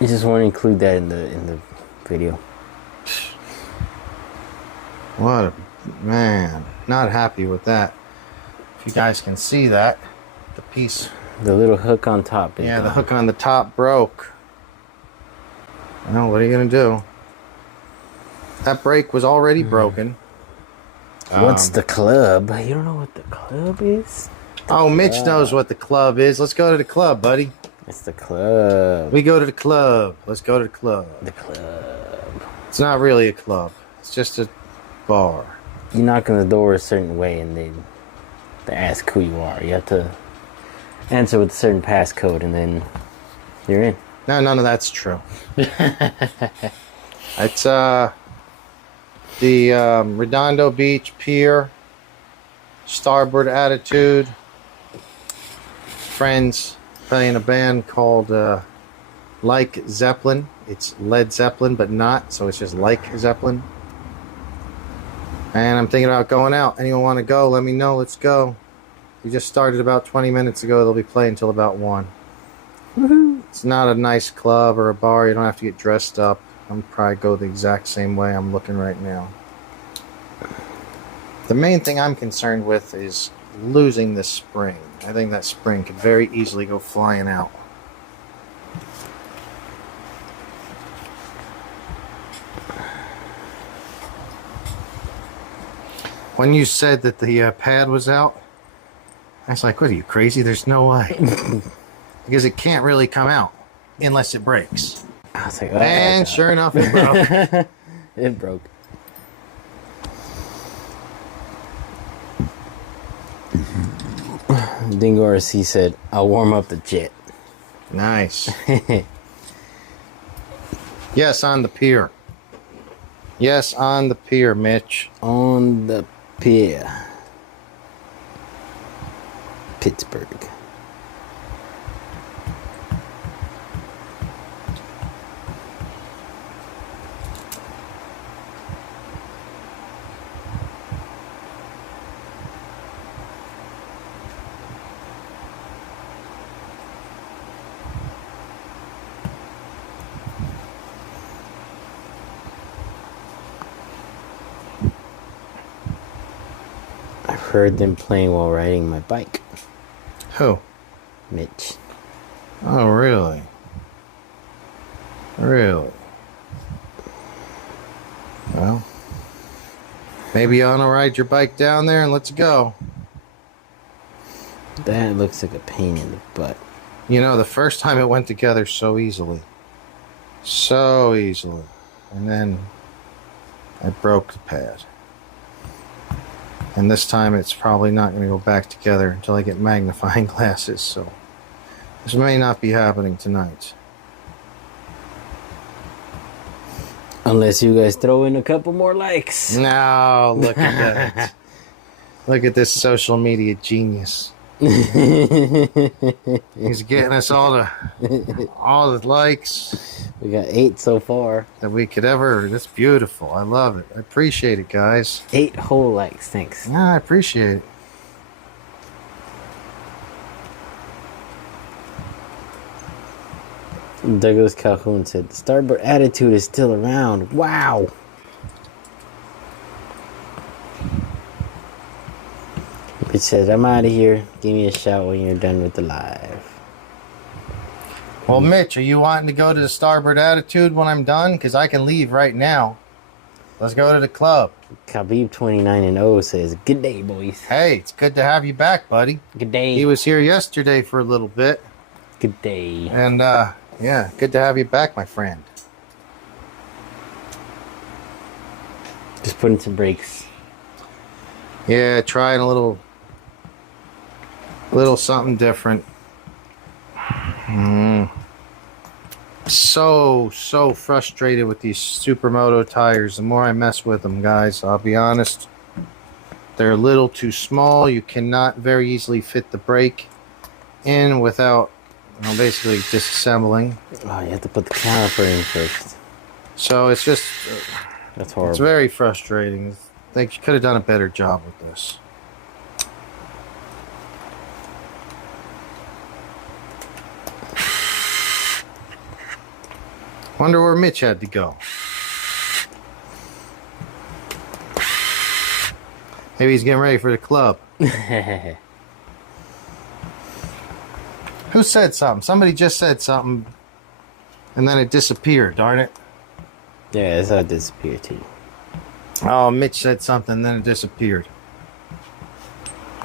You just want to include that in the video. What a man. Not happy with that. If you guys can see that, the piece. The little hook on top. Is Yeah, the gone. hook on the top broke. Well, what are you going to do? That brake was already broken. What's the club? You don't know what the club is? Oh, Mitch knows what the club is. Let's go to the club, buddy. It's the club. We go to the club. Let's go to the club. The club. It's not really a club. It's just a bar. You knock on the door a certain way and they ask who you are. You have to answer with a certain passcode and then you're in. No, none of that's true. It's the Redondo Beach Pier, Starboard Attitude, friends playing a band called Like Zeppelin. It's Led Zeppelin, but not, so it's just Like Zeppelin. And I'm thinking about going out. Anyone want to go? Let me know. Let's go. We just started about 20 minutes ago. They'll be playing until about 1. Woohoo! It's not a nice club or a bar. You don't have to get dressed up. I'm probably go the exact same way I'm looking right now. The main thing I'm concerned with is losing this spring. I think that spring could very easily go flying out. When you said that the pad was out, I was like, what are you, crazy? There's no way. Because it can't really come out unless it breaks. I was like, oh, And sure enough, it broke. It broke. Dingo RC said, I'll warm up the jet. Nice. Yes, on the pier. Yes, on the pier, Mitch. On the pier. Pittsburgh. I've heard them playing while riding my bike. Who? Mitch. Oh, really? Really? Well, maybe you want to ride your bike down there and let's go. That looks like a pain in the butt. You know, the first time it went together so easily. So easily. And then I broke the pad. And this time it's probably not going to go back together until I get magnifying glasses, so this may not be happening tonight. Unless you guys throw in a couple more likes. No, look at that. Look at this social media genius. He's getting us all the likes We got 8 so far. that we could ever. That's beautiful. I love it. I appreciate it, guys. 8 whole likes, thanks. Yeah, I appreciate it. Douglas Calhoun said, the starboard attitude is still around. Wow. It says, I'm out of here. Give me a shout when you're done with the live. Well, Mitch, are you wanting to go to the Starboard Attitude when I'm done? Because I can leave right now. Let's go to the club. Khabib 29-0 says, good day, boys. Hey, it's good to have you back, buddy. Good day. He was here yesterday for a little bit. Good day. And, yeah, good to have you back, my friend. Just putting some brakes. Yeah, trying a little something different. So frustrated with these Supermoto tires. The more I mess with them, guys, I'll be honest, they're a little too small. You cannot very easily fit the brake in without, basically disassembling. Oh, you have to put the caliper in first. So it's just, That's horrible. it's very frustrating. I think you could have done a better job with this. Wonder where Mitch had to go. Maybe he's getting ready for the club. Who said something? Somebody just said something, and then it disappeared, darn it. Yeah, it's how it disappeared too. Oh, Mitch said something, then it disappeared.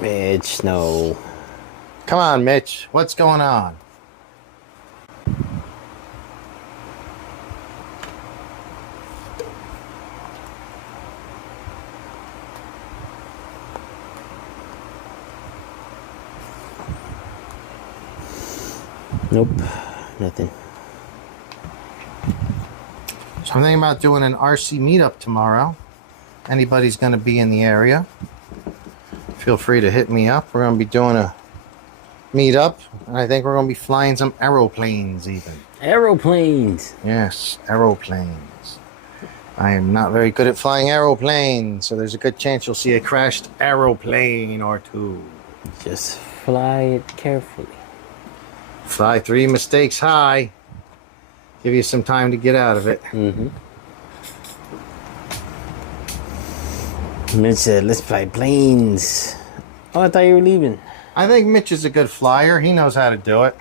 Mitch, no. Come on, Mitch. What's going on? Nope, nothing. So I'm thinking about doing an RC meetup tomorrow. Anybody's going to be in the area, feel free to hit me up. We're going to be doing a meet up, and I think we're going to be flying some aeroplanes even. Aeroplanes. Yes, aeroplanes. I am not very good at flying aeroplanes, so there's a good chance you'll see a crashed aeroplane or two. Just fly it carefully. Fly 3 mistakes high. Give you some time to get out of it. Mm-hmm. Mitch said, let's fly planes. Oh, I thought you were leaving. I think Mitch is a good flyer. He knows how to do it.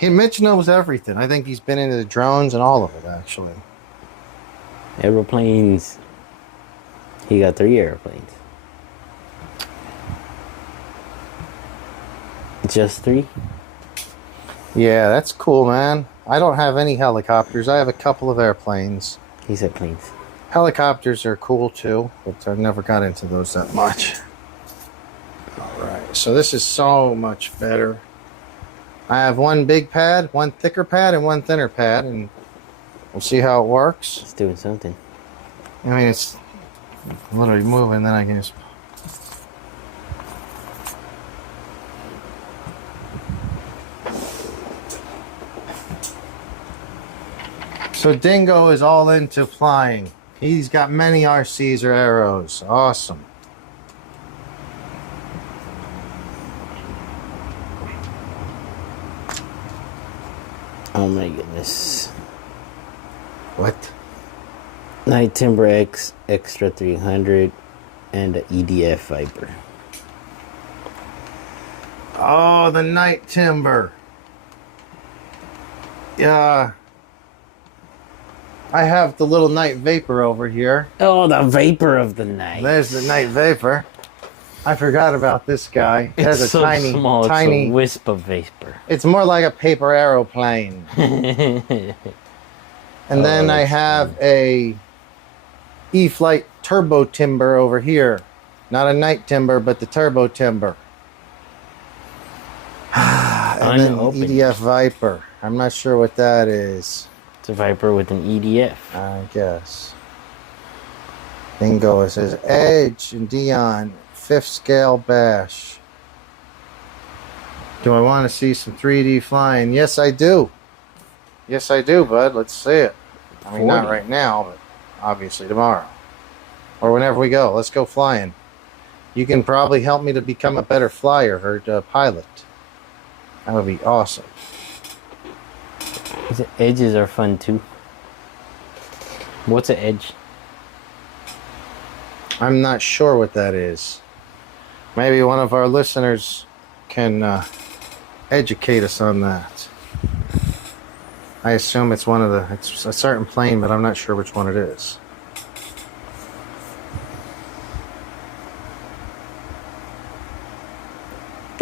Mitch knows everything. I think he's been into the drones and all of it, actually. Aeroplanes. He got 3 airplanes. Just 3? Yeah, that's cool, man. I don't have any helicopters. I have a couple of airplanes. He said planes. Helicopters are cool too, but I've never got into those that much. Alright, so this is so much better. I have one big pad, one thicker pad, and one thinner pad, and we'll see how it works. It's doing something. I mean, it's literally moving, then I can just... So Dingo is all into flying. He's got many RCs or arrows. Awesome. Oh my goodness. What? Night Timber X Extra 300 and a EDF Viper. Oh, the Night Timber. Yeah. I have the little Night Vapor over here. Oh, the Vapor of the night. There's the Night Vapor. I forgot about this guy. It has It's a so tiny, small. tiny. It's a wisp of vapor. It's more like a paper aeroplane. And then I have a E-Flight Turbo Timber over here. Not a Night Timber, but the Turbo Timber. And then Unopened. EDF Viper. I'm not sure what that is. It's a Viper with an EDF. I guess. Bingo. It says Edge and Dion. 5th scale bash. Do I want to see some 3D flying? Yes, I do. Yes, I do, bud. Let's see it. I mean, not 40. right now, but obviously tomorrow. Or whenever we go. Let's go flying. You can probably help me to become a better flyer or pilot. That would be awesome. The edges are fun too. What's an edge? I'm not sure what that is. Maybe one of our listeners can educate us on that. I assume it's it's a certain plane, but I'm not sure which one it is.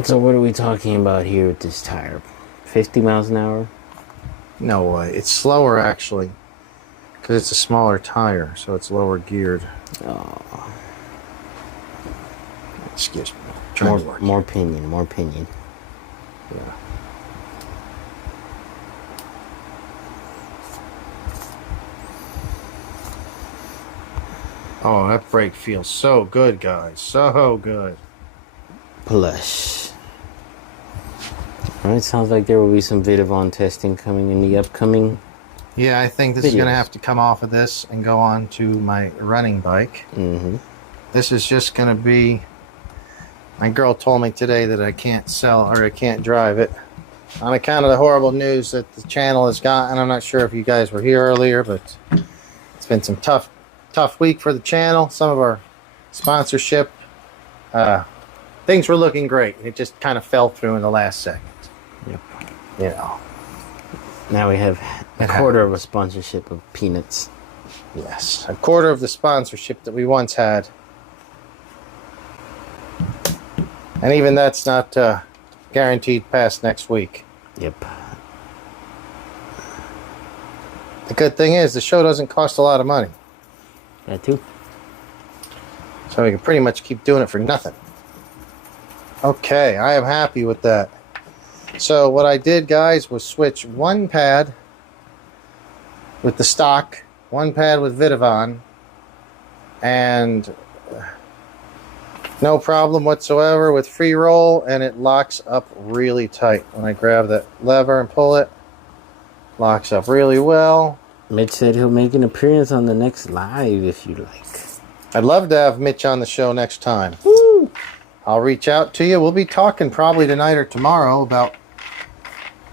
So what are we talking about here with this tire? 50 miles an hour? No way. It's slower, actually. Because it's a smaller tire, so it's lower geared. Oh, Excuse me. Trying to work. more pinion, more pinion. Yeah. Oh, that brake feels so good, guys. So good. Plush. Alright, sounds like there will be some Vidavon testing coming in the upcoming. Yeah, I think this is going to Videos. have to come off of this and go on to my running bike. Mm-hmm. This is just going to be... My girl told me today that I can't sell or I can't drive it. On account of the horrible news that the channel has gotten. I'm not sure if you guys were here earlier, but it's been some tough week for the channel. Some of our sponsorship, things were looking great. It just kind of fell through in the last second. Yep. You know. Now we have a quarter of a sponsorship of peanuts. Yes, a quarter of the sponsorship that we once had. And even that's not guaranteed past next week. Yep. The good thing is the show doesn't cost a lot of money. That too. So we can pretty much keep doing it for nothing. Okay, I am happy with that. So what I did, guys, was switch one pad with the stock, one pad with Vidavon, and No problem whatsoever with free roll, and it locks up really tight. When I grab that lever and pull it, locks up really well. Mitch said he'll make an appearance on the next live if you like. I'd love to have Mitch on the show next time. Woo! I'll reach out to you. We'll be talking probably tonight or tomorrow about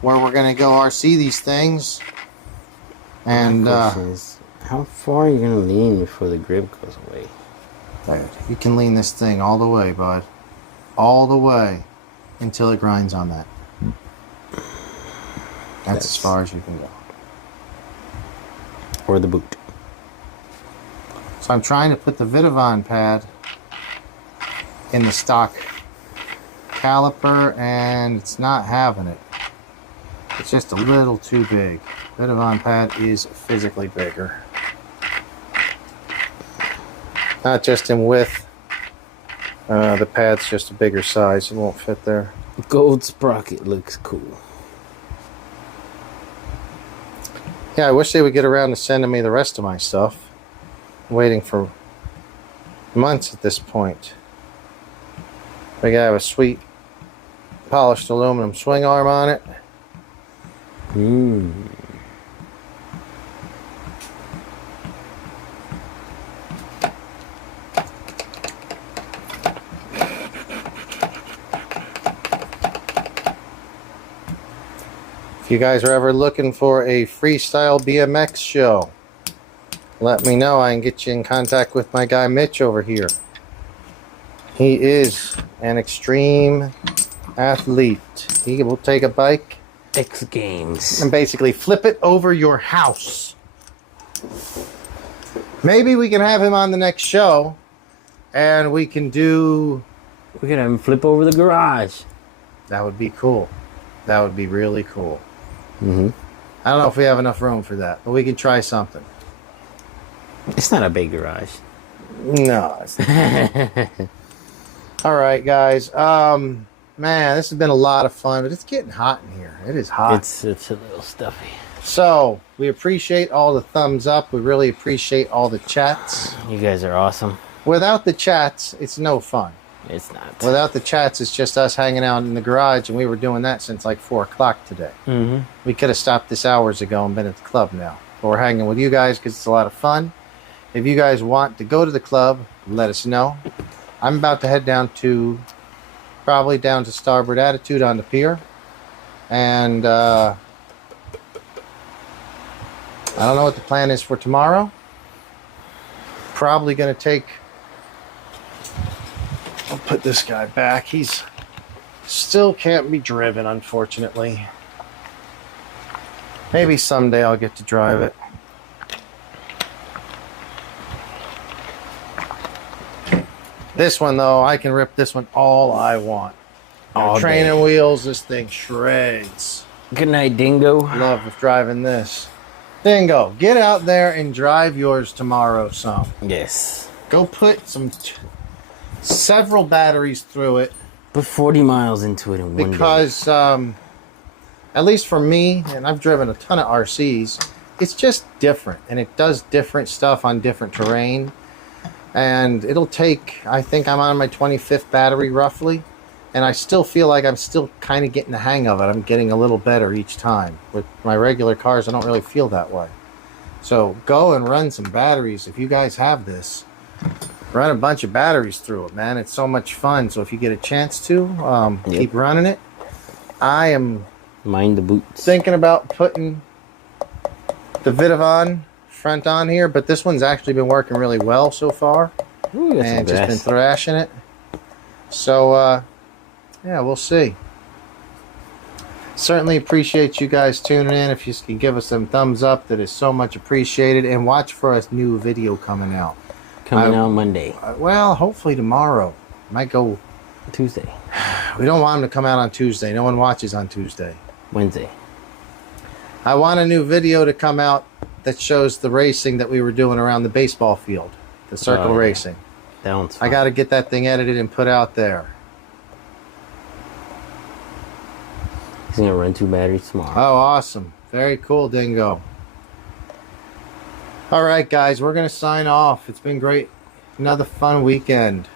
where we're going to go RC these things. And how far are you going to lean before the grip goes away? you can lean this thing all the way, bud. All the way until it grinds on that. That's as far as you can go. Or the boot. So I'm trying to put the Vitavon pad in the stock caliper, and it's not having it. It's just a little too big. Vitavon pad is physically bigger. Not just in width. The pad's just a bigger size. It won't fit there. Gold sprocket looks cool. Yeah, I wish they would get around to sending me the rest of my stuff. I'm waiting for months at this point. We gotta have a sweet polished aluminum swing arm on it. If you guys are ever looking for a freestyle BMX show, let me know. I can get you in contact with my guy Mitch over here. He is an extreme athlete. He will take a bike X Games. and basically flip it over your house. Maybe we can have him on the next show and we can do... We could have him flip over the garage. That would be cool. That would be really cool. Mm-hmm. I don't know if we have enough room for that, but we can try something. It's not a big garage. No. It's not. All right, guys. Man, this has been a lot of fun, but it's getting hot in here. It is hot. It's a little stuffy. So, we appreciate all the thumbs up. We really appreciate all the chats. You guys are awesome. Without the chats, it's no fun. It's not. Without the chats, it's just us hanging out in the garage, and we were doing that since like 4 o'clock today. Mm-hmm. We could have stopped this hours ago and been at the club now. But we're hanging with you guys because it's a lot of fun. If you guys want to go to the club, let us know. I'm about to head probably down to Starboard Attitude on the pier. And I don't know what the plan is for tomorrow. Probably going to take... I'll put this guy back. He's still can't be driven, unfortunately. Maybe someday I'll get to drive it. This one, though, I can rip this one all I want. All Training day. wheels, this thing shreds. Good night, Dingo. Love driving this. Dingo, get out there and drive yours tomorrow some. Yes. Go put several batteries through it. Put 40 miles into it in one day. Because, at least for me, and I've driven a ton of RCs, it's just different. And it does different stuff on different terrain. And it'll take, I think I'm on my 25th battery roughly. And I still feel like I'm still kind of getting the hang of it. I'm getting a little better each time. With my regular cars, I don't really feel that way. So go and run some batteries. If you guys have this, run a bunch of batteries through it, man. It's so much fun. So if you get a chance to, keep running it. I am Mind the boots. thinking about putting the Vitavon front on here, but this one's actually been working really well so far. Ooh, that's And the just been best. thrashing it. So, yeah, we'll see. Certainly appreciate you guys tuning in. If you can give us some thumbs up, that is so much appreciated. And watch for a new video coming out. Coming out Monday. Well, hopefully tomorrow. Might go... Tuesday. We don't want them to come out on Tuesday. No one watches on Tuesday. Wednesday. I want a new video to come out that shows the racing that we were doing around the baseball field. The circle Oh, yeah. racing. That one's I fun. got to get that thing edited and put out there. He's going to run 2 batteries tomorrow. Oh, awesome. Very cool, Dingo. All right, guys, we're going to sign off. It's been great. Another fun weekend.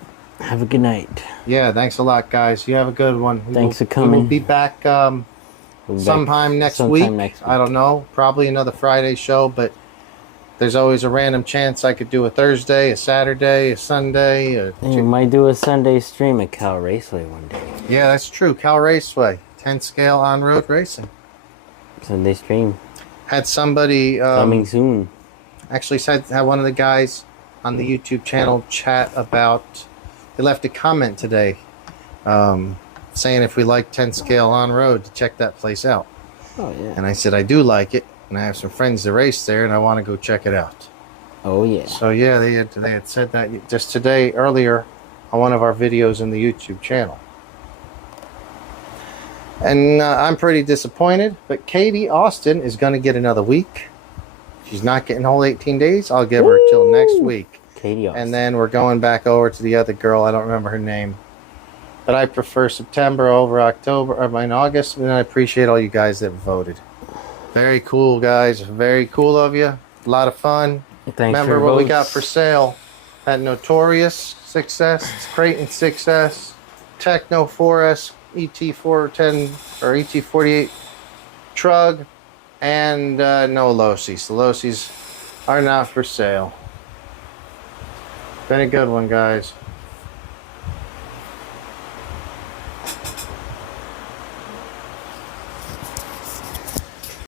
Have a good night. Yeah, thanks a lot, guys. You have a good one. Thanks for We coming. will be back We'll be back sometime next week. I don't know. Probably another Friday show, but there's always a random chance I could do a Thursday, a Saturday, a Sunday. We might do a Sunday stream at Cal Raceway one day. Yeah, that's true. Cal Raceway, 10 scale on-road racing. Sunday stream. Had somebody Coming soon. actually had one of the guys on the YouTube channel chat about. They left a comment today saying if we like 10 scale on-road to check that place out. Oh, yeah. And I said I do like it, and I have some friends that race there, and I want to go check it out. Oh, yeah. So yeah, they had said that just today earlier on one of our videos in the YouTube channel. And I'm pretty disappointed, but Katie Austin is going to get another week. She's not getting whole 18 days. I'll give her till next week. Katie Austin. And then we're going back over to the other girl. I don't remember her name. But I prefer September over October, or in August. And I appreciate all you guys that voted. Very cool, guys. Very cool of you. A lot of fun. Thanks Remember for what we votes. got for sale? That Notorious 6S, Creighton 6S, Tekno 4S, ET410 or ET48 Trug, and no Losis. The Losis are not for sale. Been a good one, guys.